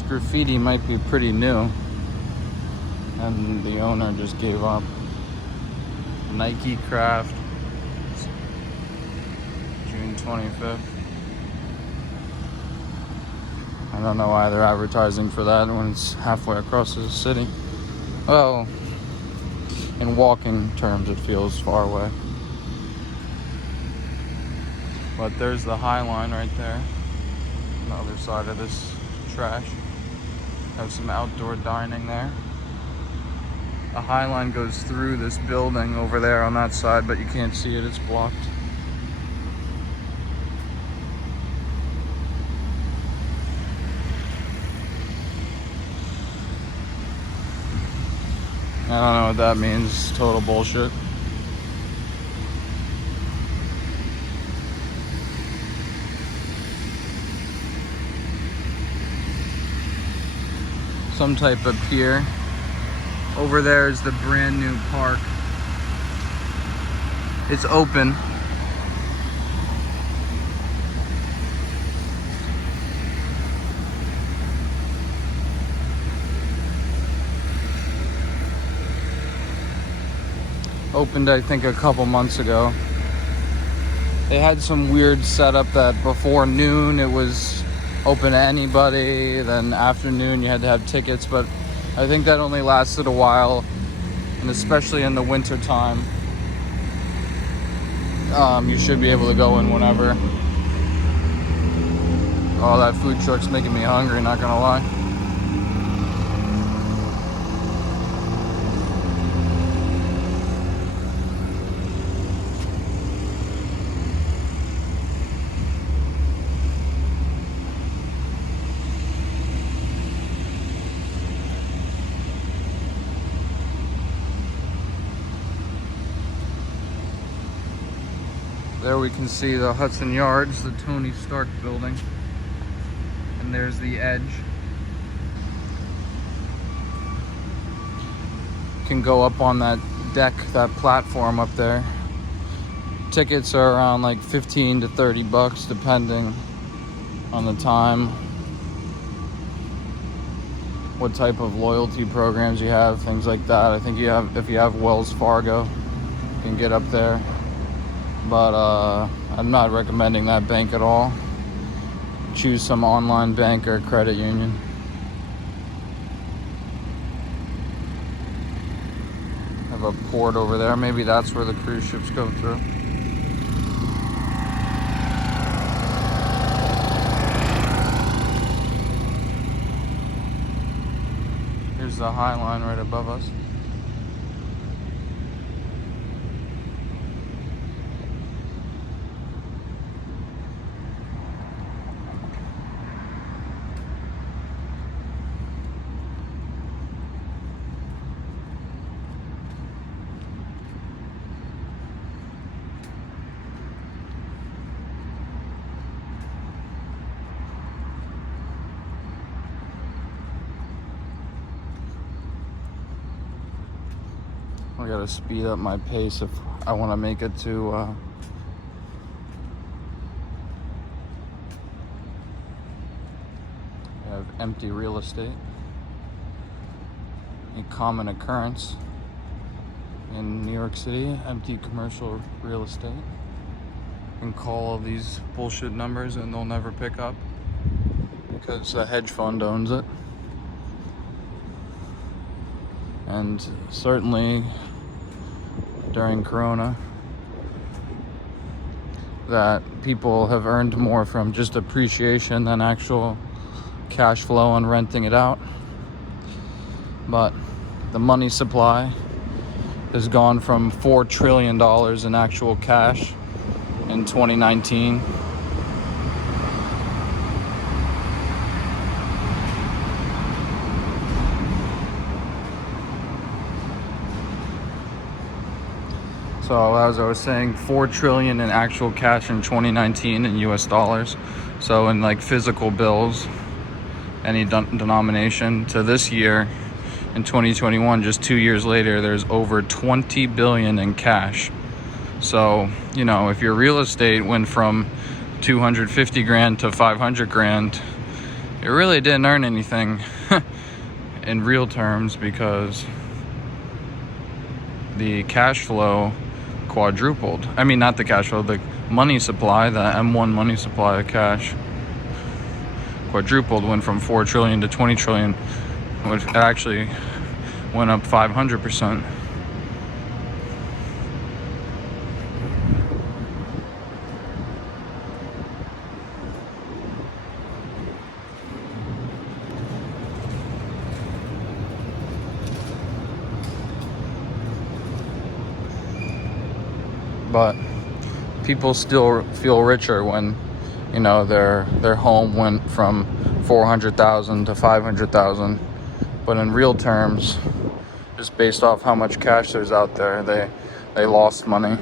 Graffiti might be pretty new, and the owner just gave up. Nike Craft, June 25th. I don't know why they're advertising for that when it's halfway across the city. Well, in walking terms, it feels far away. But there's the High Line right there, on the other side of this trash. Have some outdoor dining there. The High Line goes through this building over there on that side, but you can't see it, it's blocked. I don't know what that means, total bullshit. Some type of pier. Over there is the brand new park. It's open. Opened, I think, a couple months ago. They had some weird setup that before noon it was open to anybody, then afternoon you had to have tickets, but I think that only lasted a while, and especially in the winter time, you should be able to go in whenever. Oh, that food truck's making me hungry, not gonna lie. There we can see the Hudson Yards, the Tony Stark building. And there's the edge. You can go up on that deck, that platform up there. Tickets are around like 15 to 30 bucks depending on the time, what type of loyalty programs you have, things like that. I think if you have Wells Fargo, you can get up there. But I'm not recommending that bank at all. Choose some online bank or credit union. Have a port over there. Maybe that's where the cruise ships go through. Here's the High Line right above us. I gotta speed up my pace if I want to make it to I have empty real estate. A common occurrence in New York City, empty commercial real estate. You can call all these bullshit numbers and they'll never pick up because a hedge fund owns it. And certainly during Corona, that people have earned more from just appreciation than actual cash flow on renting it out. But the money supply has gone from $4 trillion in actual cash in 2019 So as I was saying, $4 trillion in actual cash in 2019 in US dollars. So in like physical bills, any denomination, to this year in 2021, just 2 years later, there's over 20 billion in cash. So, you know, if your real estate went from 250 grand to 500 grand, it really didn't earn anything in real terms, because the cash flow quadrupled. I mean, not the cash flow, the money supply, the M1 money supply of cash quadrupled, went from 4 trillion to 20 trillion, which actually went up 500%. But people still feel richer when, you know, their home went from 400,000 to 500,000. But in real terms, just based off how much cash there's out there, they lost money.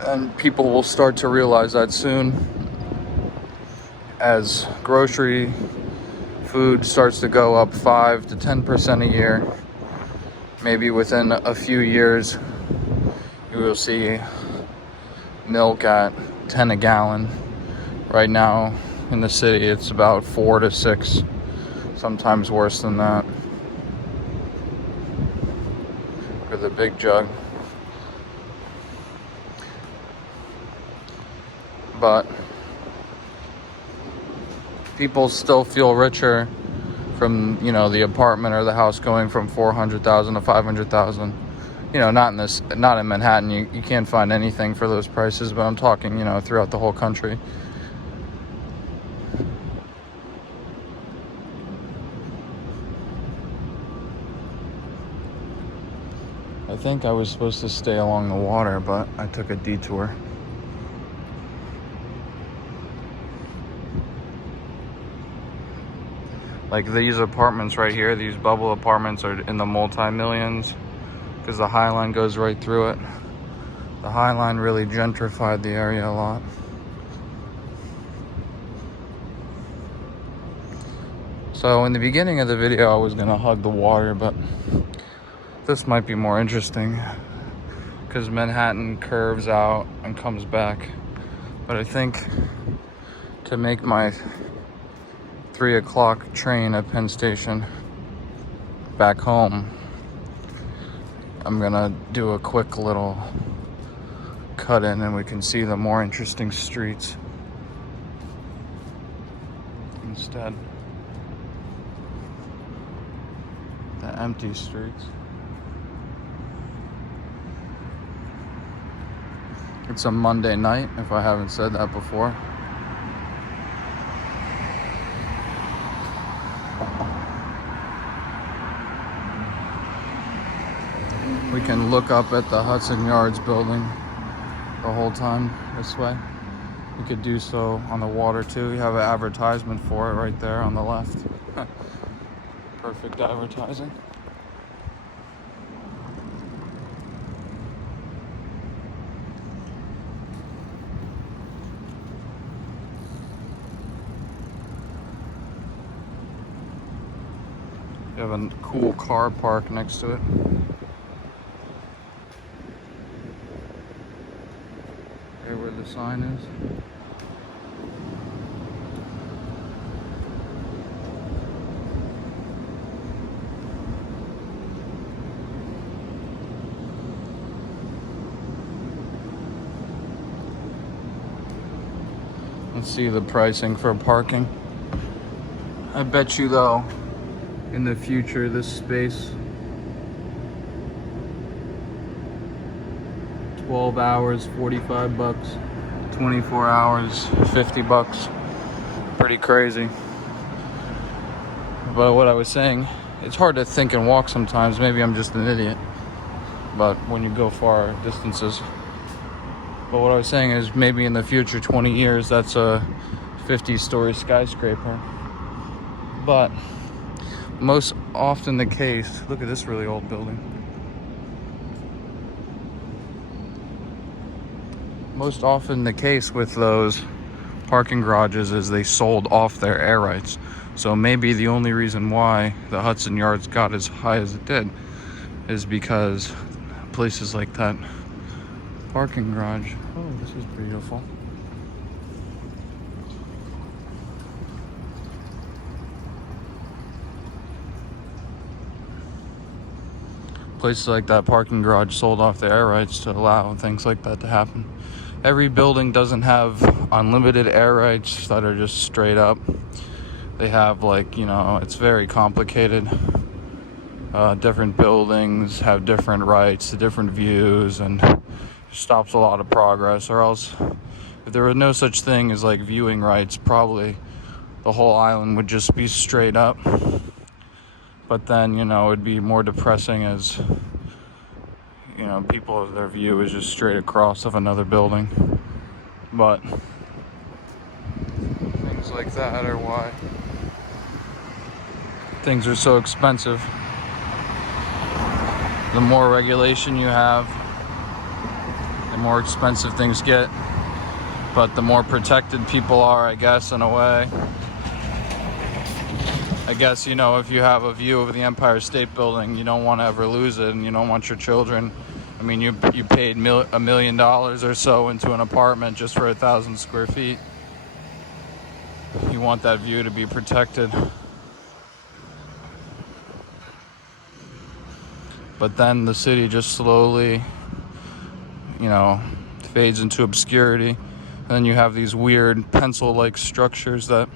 And people will start to realize that soon, as grocery food starts to go up 5 to 10% a year. maybe within a few years, you will see milk at 10 a gallon. Right now in the city, it's about 4 to 6, sometimes worse than that, for the big jug. But people still feel richer from, you know, the apartment or the house going from 400,000 to 500,000. You know, not in Manhattan. You can't find anything for those prices, but I'm talking, you know, throughout the whole country. I think I was supposed to stay along the water, but I took a detour. Like these apartments right here, these bubble apartments are in the multi-millions because the High Line goes right through it. The High Line really gentrified the area a lot. So in the beginning of the video, I was gonna hug the water, but this might be more interesting because Manhattan curves out and comes back. But I think to make my 3 o'clock train at Penn Station back home, I'm gonna do a quick little cut in and we can see the more interesting streets instead. The empty streets. It's a Monday night, if I haven't said that before. We can look up at the Hudson Yards building the whole time this way. You could do so on the water too. You have an advertisement for it right there on the left. Perfect advertising. You have a cool car park next to it. There where the sign is. Let's see the pricing for parking. I bet you though, in the future, this space, 12 hours, 45 bucks, 24 hours, 50 bucks. Pretty crazy. But what I was saying, it's hard to think and walk sometimes. Maybe I'm just an idiot. But when you go far distances. But what I was saying is maybe in the future, 20 years, that's a 50-story skyscraper. But most often the case, look at this really old building. Most often the case with those parking garages is they sold off their air rights. So maybe the only reason why the Hudson Yards got as high as it did is because places like that parking garage. Oh, this is beautiful. Places like that parking garage sold off their air rights to allow things like that to happen. Every building doesn't have unlimited air rights that are just straight up. They have, like, you know, it's very complicated. Different buildings have different rights to different views, and it stops a lot of progress. Or else, if there were no such thing as like viewing rights, probably the whole island would just be straight up. But then, you know, it'd be more depressing as, you know, people, their view is just straight across of another building. But things like that are why things are so expensive. The more regulation you have, the more expensive things get. But the more protected people are, I guess, in a way, I guess, you know, if you have a view of the Empire State Building, you don't want to ever lose it, and you don't want your children. I mean, you paid $1 million or so into an apartment just for 1,000 square feet. You want that view to be protected. But then the city just slowly, you know, fades into obscurity. And then you have these weird pencil-like structures that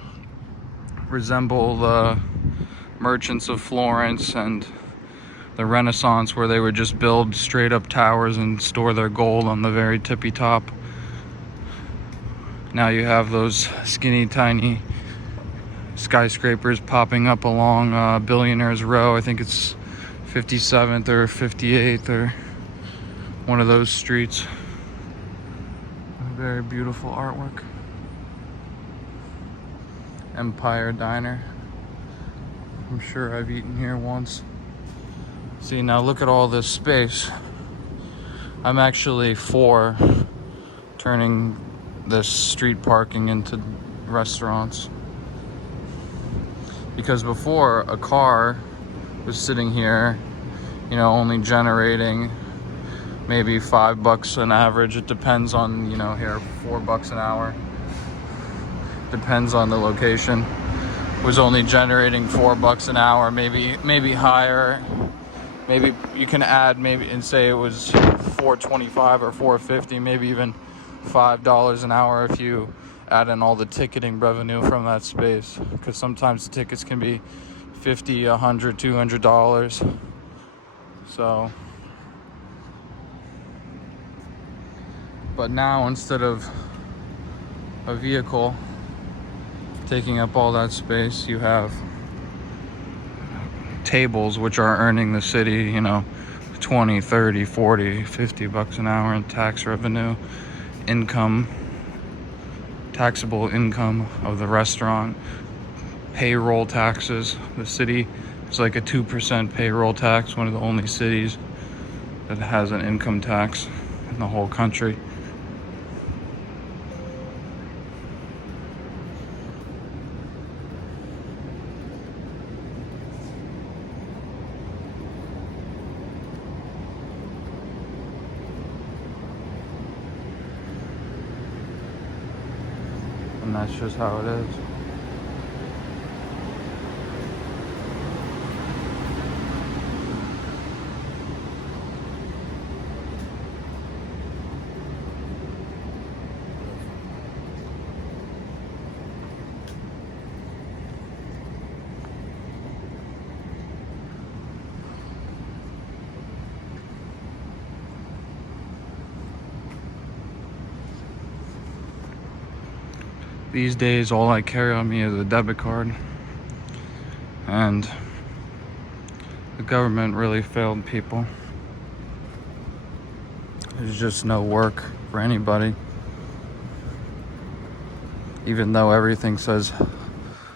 resemble the merchants of Florence and the Renaissance, where they would just build straight up towers and store their gold on the very tippy top. Now you have those skinny tiny skyscrapers popping up along Billionaires Row. I think it's 57th or 58th or one of those streets. Very beautiful artwork. Empire Diner. I'm sure I've eaten here once. See, now look at all this space. I'm actually for turning this street parking into restaurants. Because before, a car was sitting here, you know, only generating maybe $5 an average. It depends on, you know, here, $4 an hour. Depends on the location. Was only generating $4 an hour, maybe higher. Maybe you can add maybe and say it was $4.25 or $4.50, maybe even $5 an hour if you add in all the ticketing revenue from that space. Because sometimes the tickets can be $50, $100, $200. So, but now instead of a vehicle taking up all that space, you have tables which are earning the city, you know, 20, 30, 40, $50 an hour in tax revenue, income, taxable income of the restaurant, payroll taxes. The city is like a 2% payroll tax, one of the only cities that has an income tax in the whole country. And that's just how it is. These days, all I carry on me is a debit card. And the government really failed people. There's just no work for anybody. Even though everything says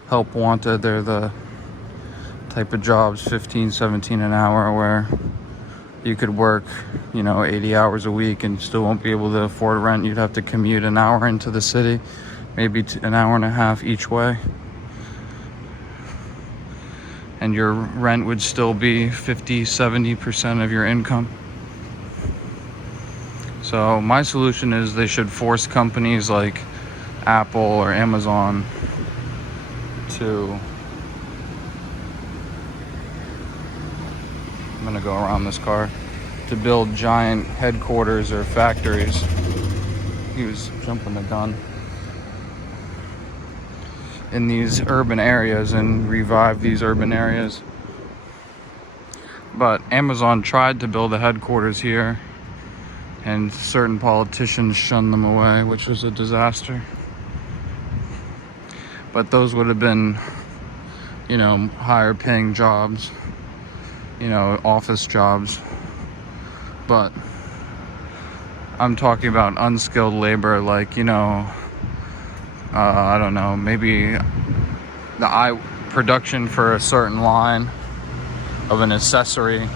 help wanted, they're the type of jobs, 15, 17 an hour, where you could work, you know, 80 hours a week and still won't be able to afford rent. You'd have to commute an hour into the city, maybe an hour and a half each way. And your rent would still be 50, 70% of your income. So my solution is they should force companies like Apple or Amazon to... I'm gonna go around this car. To build giant headquarters or factories. He was jumping the gun. In these urban areas and revive these urban areas. But Amazon tried to build a headquarters here, and certain politicians shunned them away, which was a disaster. But those would have been, you know, higher paying jobs, you know, office jobs. But I'm talking about unskilled labor, like, you know, I don't know, maybe the production for a certain line of an accessory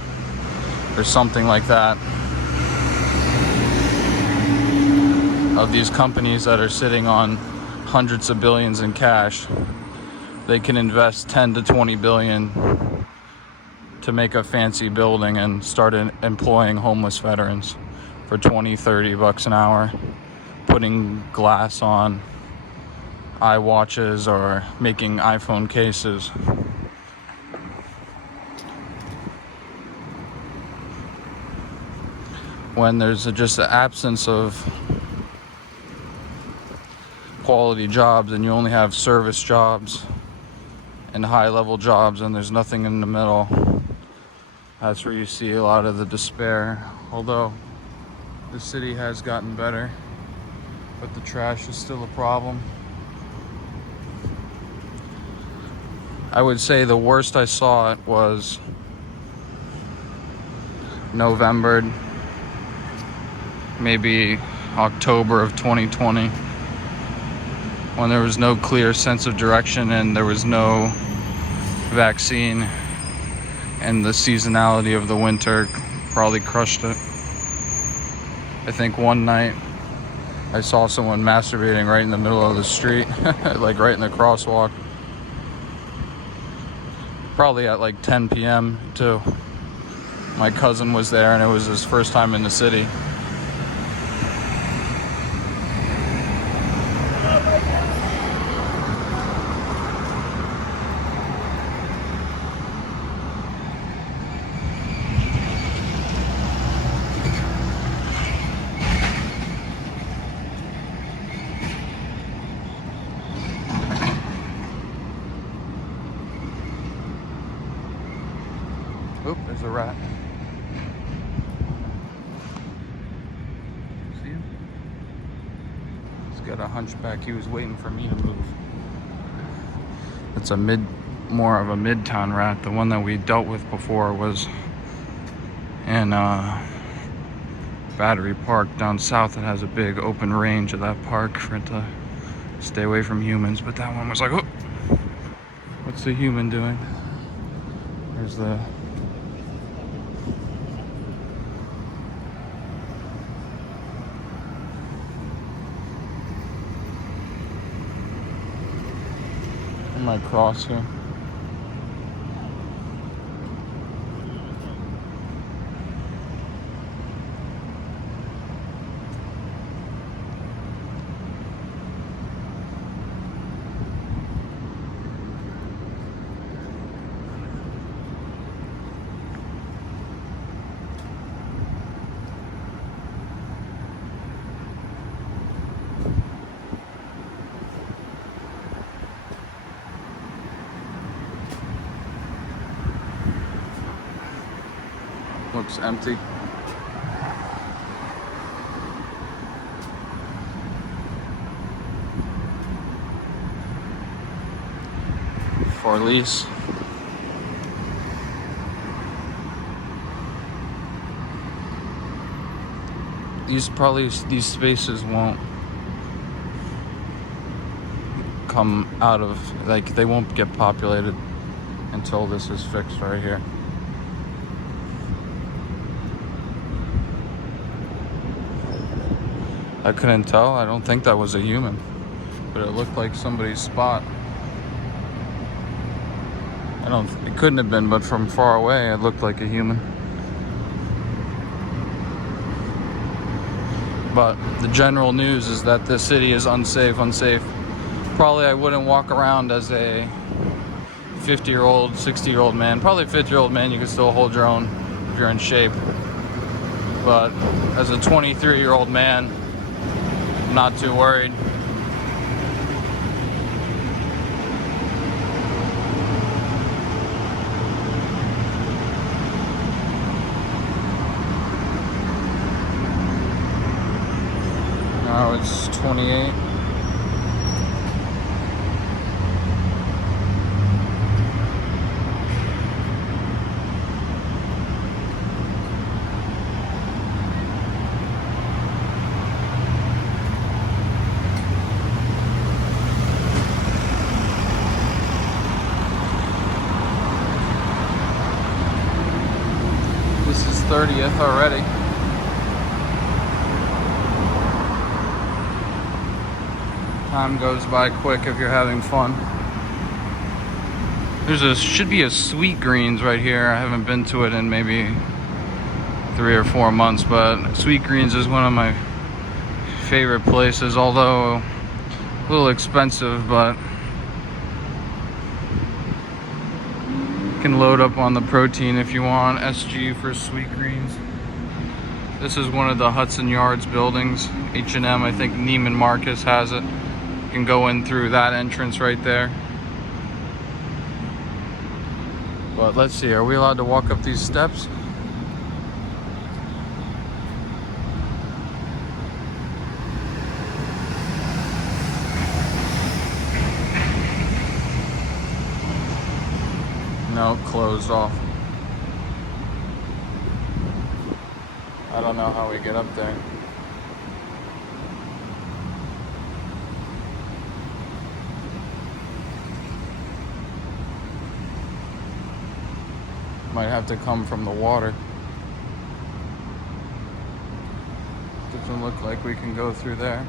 or something like that, of these companies that are sitting on hundreds of billions in cash. they can invest 10 to 20 billion to make a fancy building and start employing homeless veterans for 20, 30 bucks an hour, putting glass on iWatches or making iPhone cases. When there's just an absence of quality jobs and you only have service jobs and high-level jobs and there's nothing in the middle, that's where you see a lot of the despair. Although the city has gotten better, but the trash is still a problem. I would say the worst I saw it was November, maybe October of 2020, when there was no clear sense of direction and there was no vaccine, and the seasonality of the winter probably crushed it. I think one night I saw someone masturbating right in the middle of the street, like right in the crosswalk. Probably at like 10 p.m. too. My cousin was there and it was his first time in the city. Oop, there's a rat. See him? He's got a hunchback. He was waiting for me to move. It's more of a Midtown rat. The one that we dealt with before was in Battery Park down south. It has a big open range of that park for it to stay away from humans. But that one was like, oh, what's the human doing? There's the I might cross here. Looks empty. For lease. These spaces won't come out of, like, they won't get populated until this is fixed right here. I couldn't tell. I don't think that was a human, but it looked like somebody's spot. It couldn't have been, but from far away, it looked like a human. But the general news is that this city is unsafe. Probably I wouldn't walk around as a 50-year-old, 60-year-old man. Probably a 50-year-old man, you can still hold your own if you're in shape. But as a 23-year-old man, I'm not too worried. Now it's 28. This is 30th already. Time goes by quick if you're having fun. Should be a Sweet Greens right here. I haven't been to it in maybe 3 or 4 months, but Sweet Greens is one of my favorite places, although a little expensive, but you can load up on the protein if you want. SG for Sweet Greens. This is one of the Hudson Yards buildings. H&M, I think Neiman Marcus has it. You can go in through that entrance right there. But let's see, are we allowed to walk up these steps? No, closed off. I don't know how we get up there. Might have to come from the water. Doesn't look like we can go through there.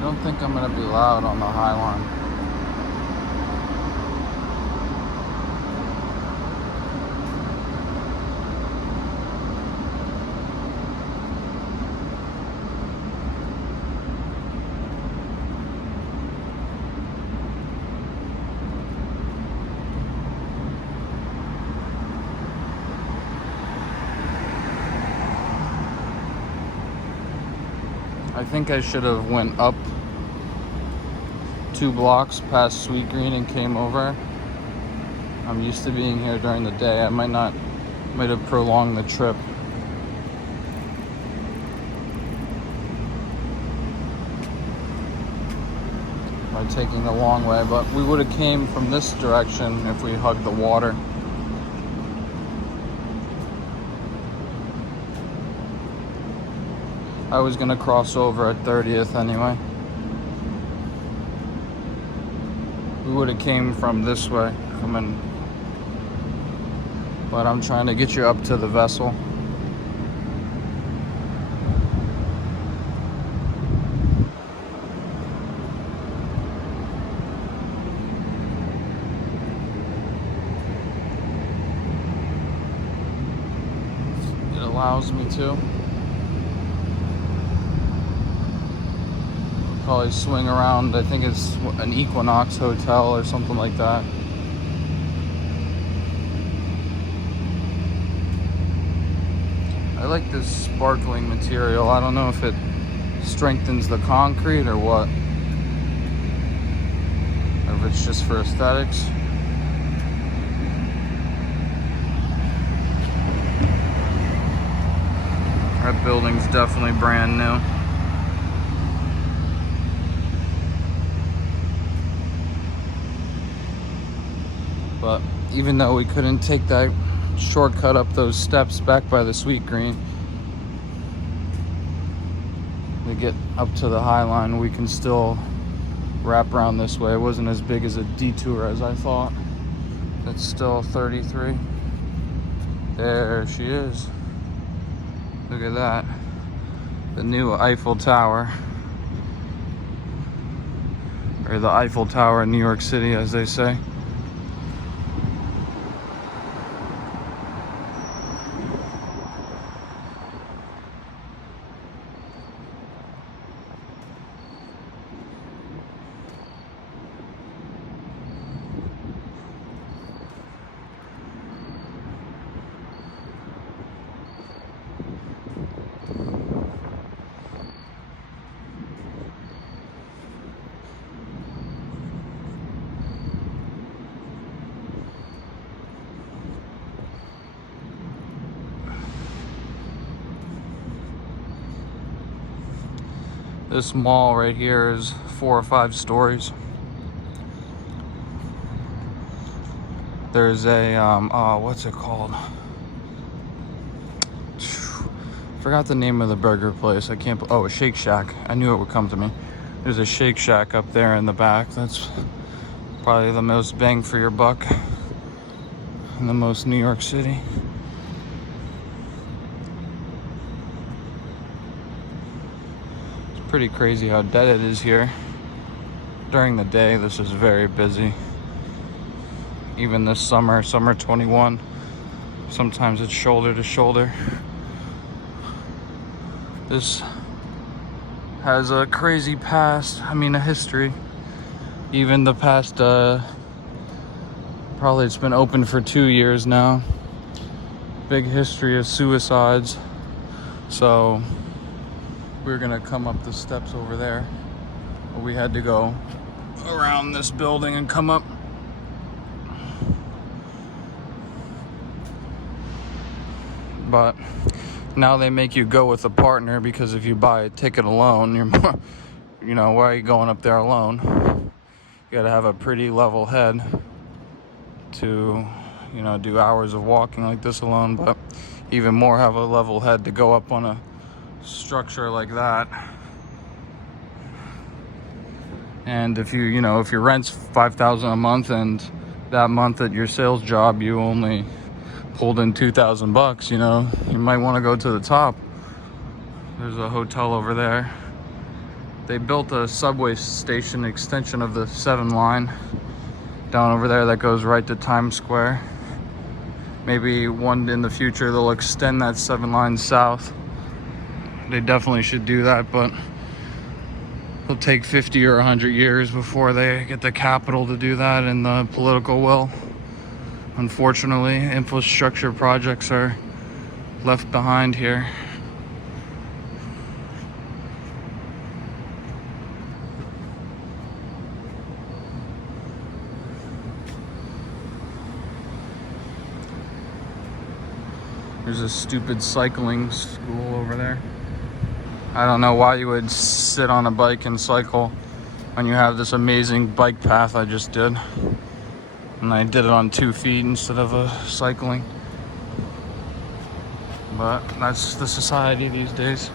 I don't think I'm gonna be loud on the High Line. I think I should have went up 2 blocks past Sweet Green and came over. I'm used to being here during the day. I might have prolonged the trip. By taking the long way, but we would have came from this direction if we hugged the water. I was gonna cross over at 30th anyway. We would have came from this way, coming, but I'm trying to get you up to the vessel. It allows me to. Probably swing around. I think it's an Equinox hotel or something like that. I like this sparkling material. I don't know if it strengthens the concrete or what, or if it's just for aesthetics. That building's definitely brand new. But even though we couldn't take that shortcut up those steps back by the Sweet Green to get up to the High Line, we can still wrap around this way. It wasn't as big as a detour as I thought. It's still 33. There she is. Look at that. The new Eiffel Tower. or the Eiffel Tower in New York City, as they say. This mall right here is 4 or 5 stories. There's a, what's it called? Forgot the name of the burger place. I can't, oh, a Shake Shack. I knew it would come to me. There's a Shake Shack up there in the back. That's probably the most bang for your buck in the most New York City. Pretty crazy how dead it is here. During the day, this is very busy. Even this summer 21, sometimes it's shoulder to shoulder. This has a crazy past, I mean a history. Even the past, probably it's been open for 2 years now. Big history of suicides. So we're gonna come up the steps over there. But we had to go around this building and come up. But now they make you go with a partner, because if you buy a ticket alone, you're more, you know, why are you going up there alone? You gotta have a pretty level head to, you know, do hours of walking like this alone, but even more have a level head to go up on a structure like that. And if you know, if your rent's $5,000 a month, and that month at your sales job you only pulled in $2,000, you know, you might want to go to the top. There's a hotel over there. They built a subway station extension of the 7 line down over there that goes right to Times Square. Maybe one in the future they'll extend that 7 line south. They definitely should do that, but it'll take 50 or 100 years before they get the capital to do that and the political will. Unfortunately, infrastructure projects are left behind here. There's a stupid cycling school over there. I don't know why you would sit on a bike and cycle when you have this amazing bike path I just did. And I did it on 2 feet instead of cycling. But that's the society these days.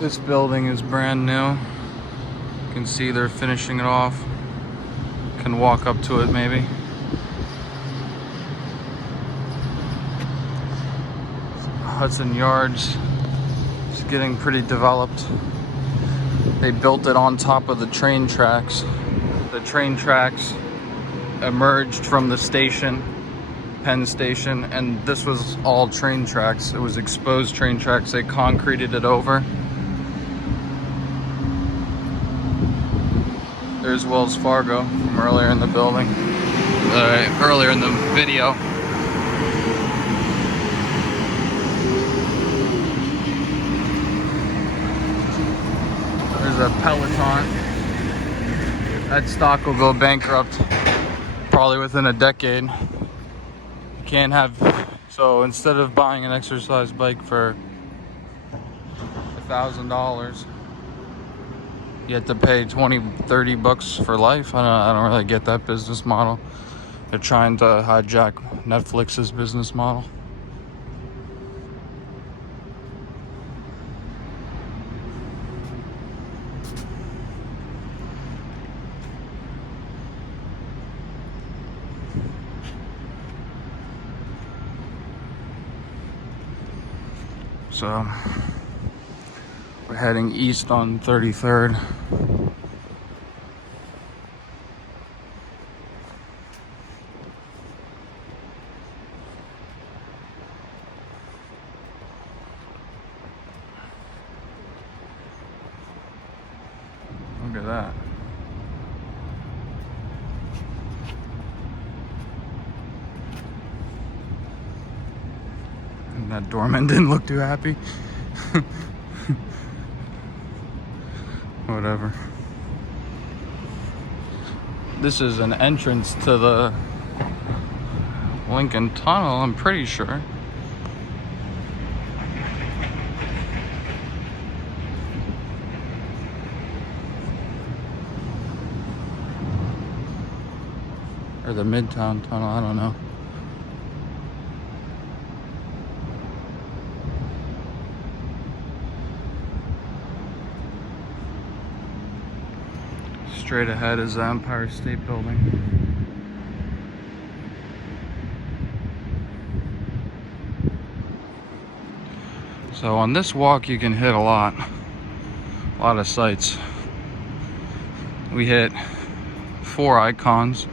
This building is brand new. You can see they're finishing it off. Can walk up to it maybe. Hudson Yards is getting pretty developed. They built it on top of the train tracks. The train tracks emerged from the station, Penn Station, and this was all train tracks. It was exposed train tracks. They concreted it over. There's Wells Fargo from earlier in the building, earlier in the video. There's a Peloton. That stock will go bankrupt probably within a decade. You can't have, so instead of buying an exercise bike for $1,000, you have to pay 20, 30 bucks for life. I don't really get that business model. They're trying to hijack Netflix's business model. So we're heading east on 33rd. Look at that. And that doorman didn't look too happy. Whatever. This is an entrance to the Lincoln Tunnel, I'm pretty sure. Or the Midtown Tunnel, I don't know. Straight ahead is the Empire State Building. So on this walk you can hit a lot of sites. We hit 4 icons,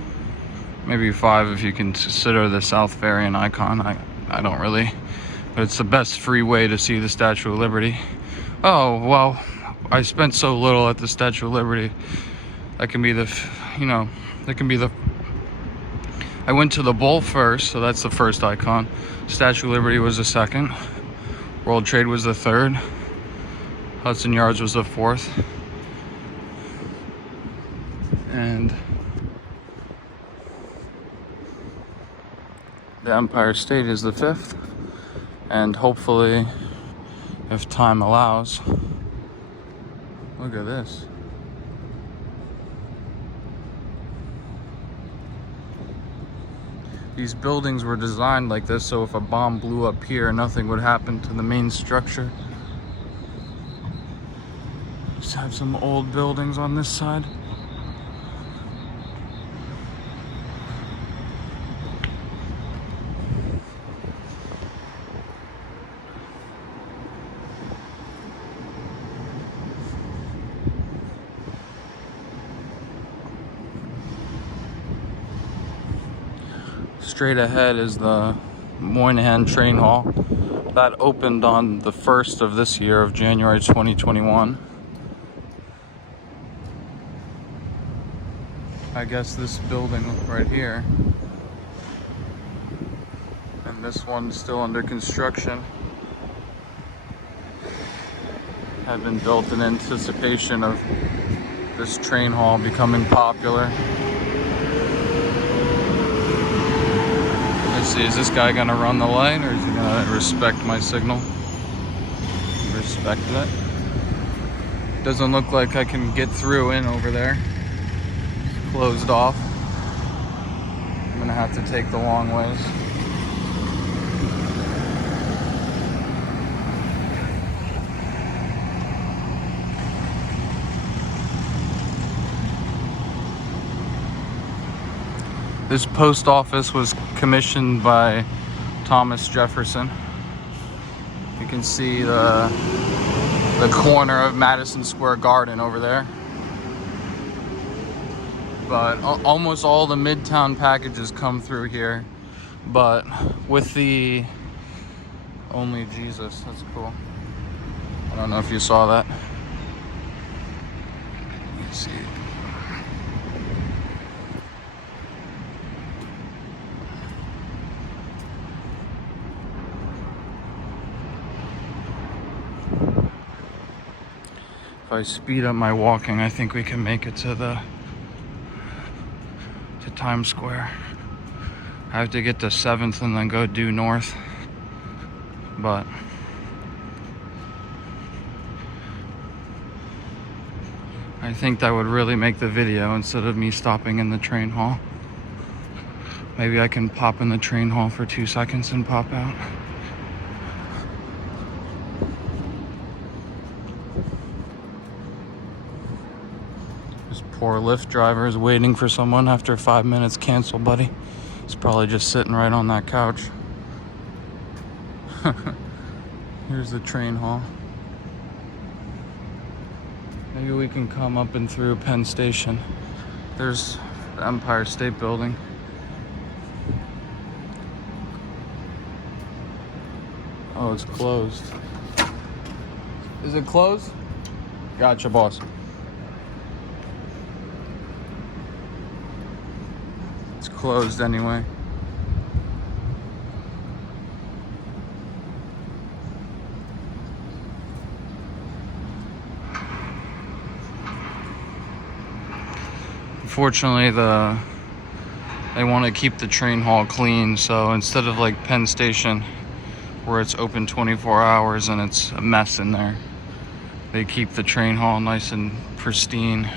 maybe 5 if you consider the South Ferry an icon. I don't really, but it's the best free way to see the Statue of Liberty. Oh, well, I spent so little at the Statue of Liberty. That can be the, that can be the, I went to the Bull first, so that's the first icon. Statue of Liberty was the second. World Trade was the third. Hudson Yards was the fourth. And the Empire State is the fifth. And hopefully, if time allows, look at this. These buildings were designed like this, so if a bomb blew up here, nothing would happen to the main structure. Just have some old buildings on this side. Straight ahead is the Moynihan train hall. That opened on the 1st of this year, of January 2021. I guess this building right here, and this one's still under construction, have been built in anticipation of this train hall becoming popular. Let's see, is this guy gonna run the light, or is he gonna respect my signal? Respect that. Doesn't look like I can get through in over there. It's closed off. I'm gonna have to take the long ways. This post office was commissioned by Thomas Jefferson. You can see the corner of Madison Square Garden over there. But almost all the Midtown packages come through here. But with the Only Jesus, that's cool. I don't know if you saw that. Let's see. If I speed up my walking, I think we can make it to Times Square. I have to get to 7th and then go due north. But I think that would really make the video instead of me stopping in the train hall. Maybe I can pop in the train hall for 2 seconds and pop out. This poor Lyft driver is waiting for someone after 5 minutes. Cancel, buddy. He's probably just sitting right on that couch. Here's the train hall. Maybe we can come up and through Penn Station. There's the Empire State Building. Oh, it's closed. Is it closed? Gotcha, boss. It's closed anyway. Unfortunately, they want to keep the train hall clean, so instead of like Penn Station, where it's open 24 hours and it's a mess in there, they keep the train hall nice and pristine.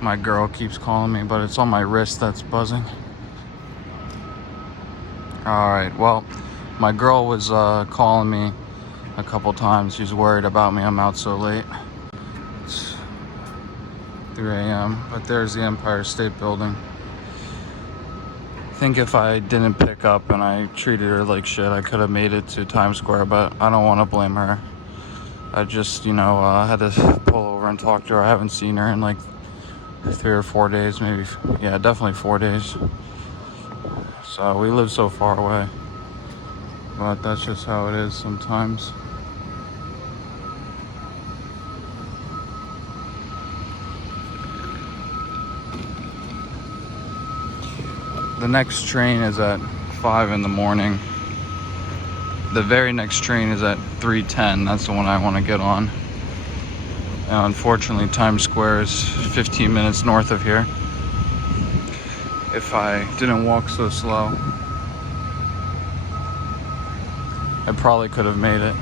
My girl keeps calling me, but it's on my wrist that's buzzing. Alright, well, my girl was calling me a couple times. She's worried about me. I'm out so late. It's 3 a.m. But there's the Empire State Building. I think if I didn't pick up and I treated her like shit, I could have made it to Times Square, but I don't want to blame her. I just, had to pull over and talk to her. I haven't seen her in like 3 or 4 days, maybe. Yeah, definitely 4 days. So we live so far away. But that's just how it is sometimes. The next train is at 5 in the morning. The very next train is at 3:10. That's the one I want to get on. Unfortunately, Times Square is 15 minutes north of here. If I didn't walk so slow, I probably could have made it.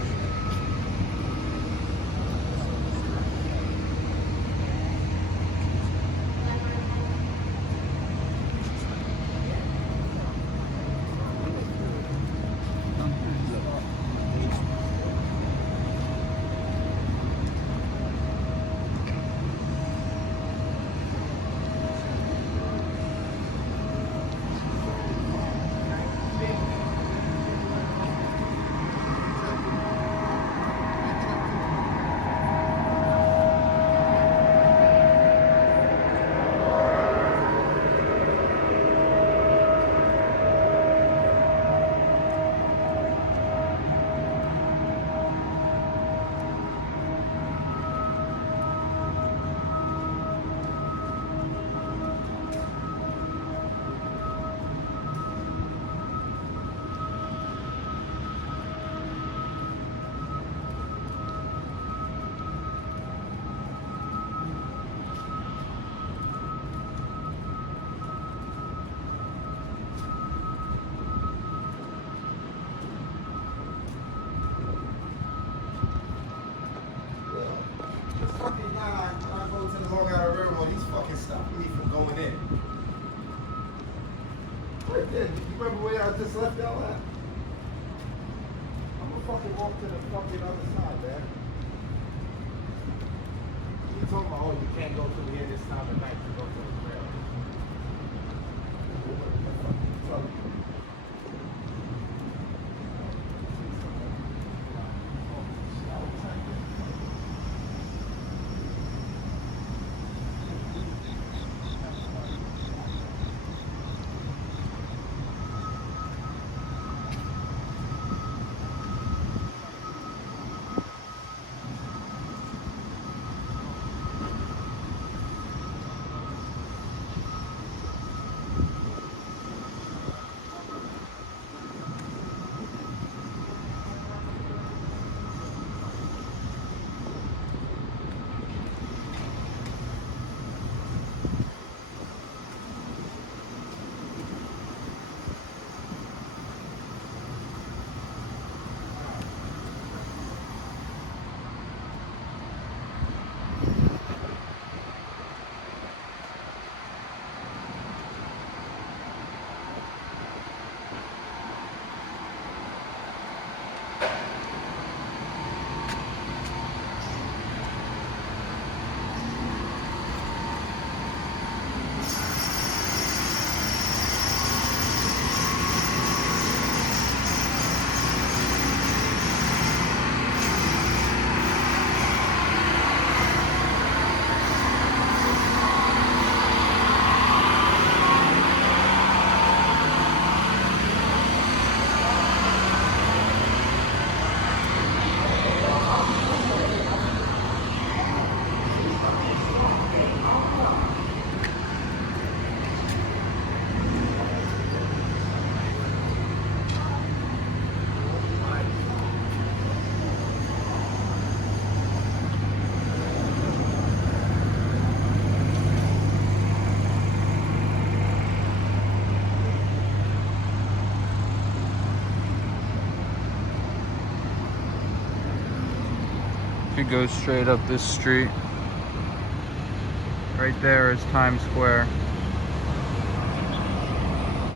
You remember where I just left y'all at? I'm gonna fucking walk to the fucking other side, man. he told me, oh, you can't go through here this time of night to go to the trail. If you go straight up this street, right there is Times Square.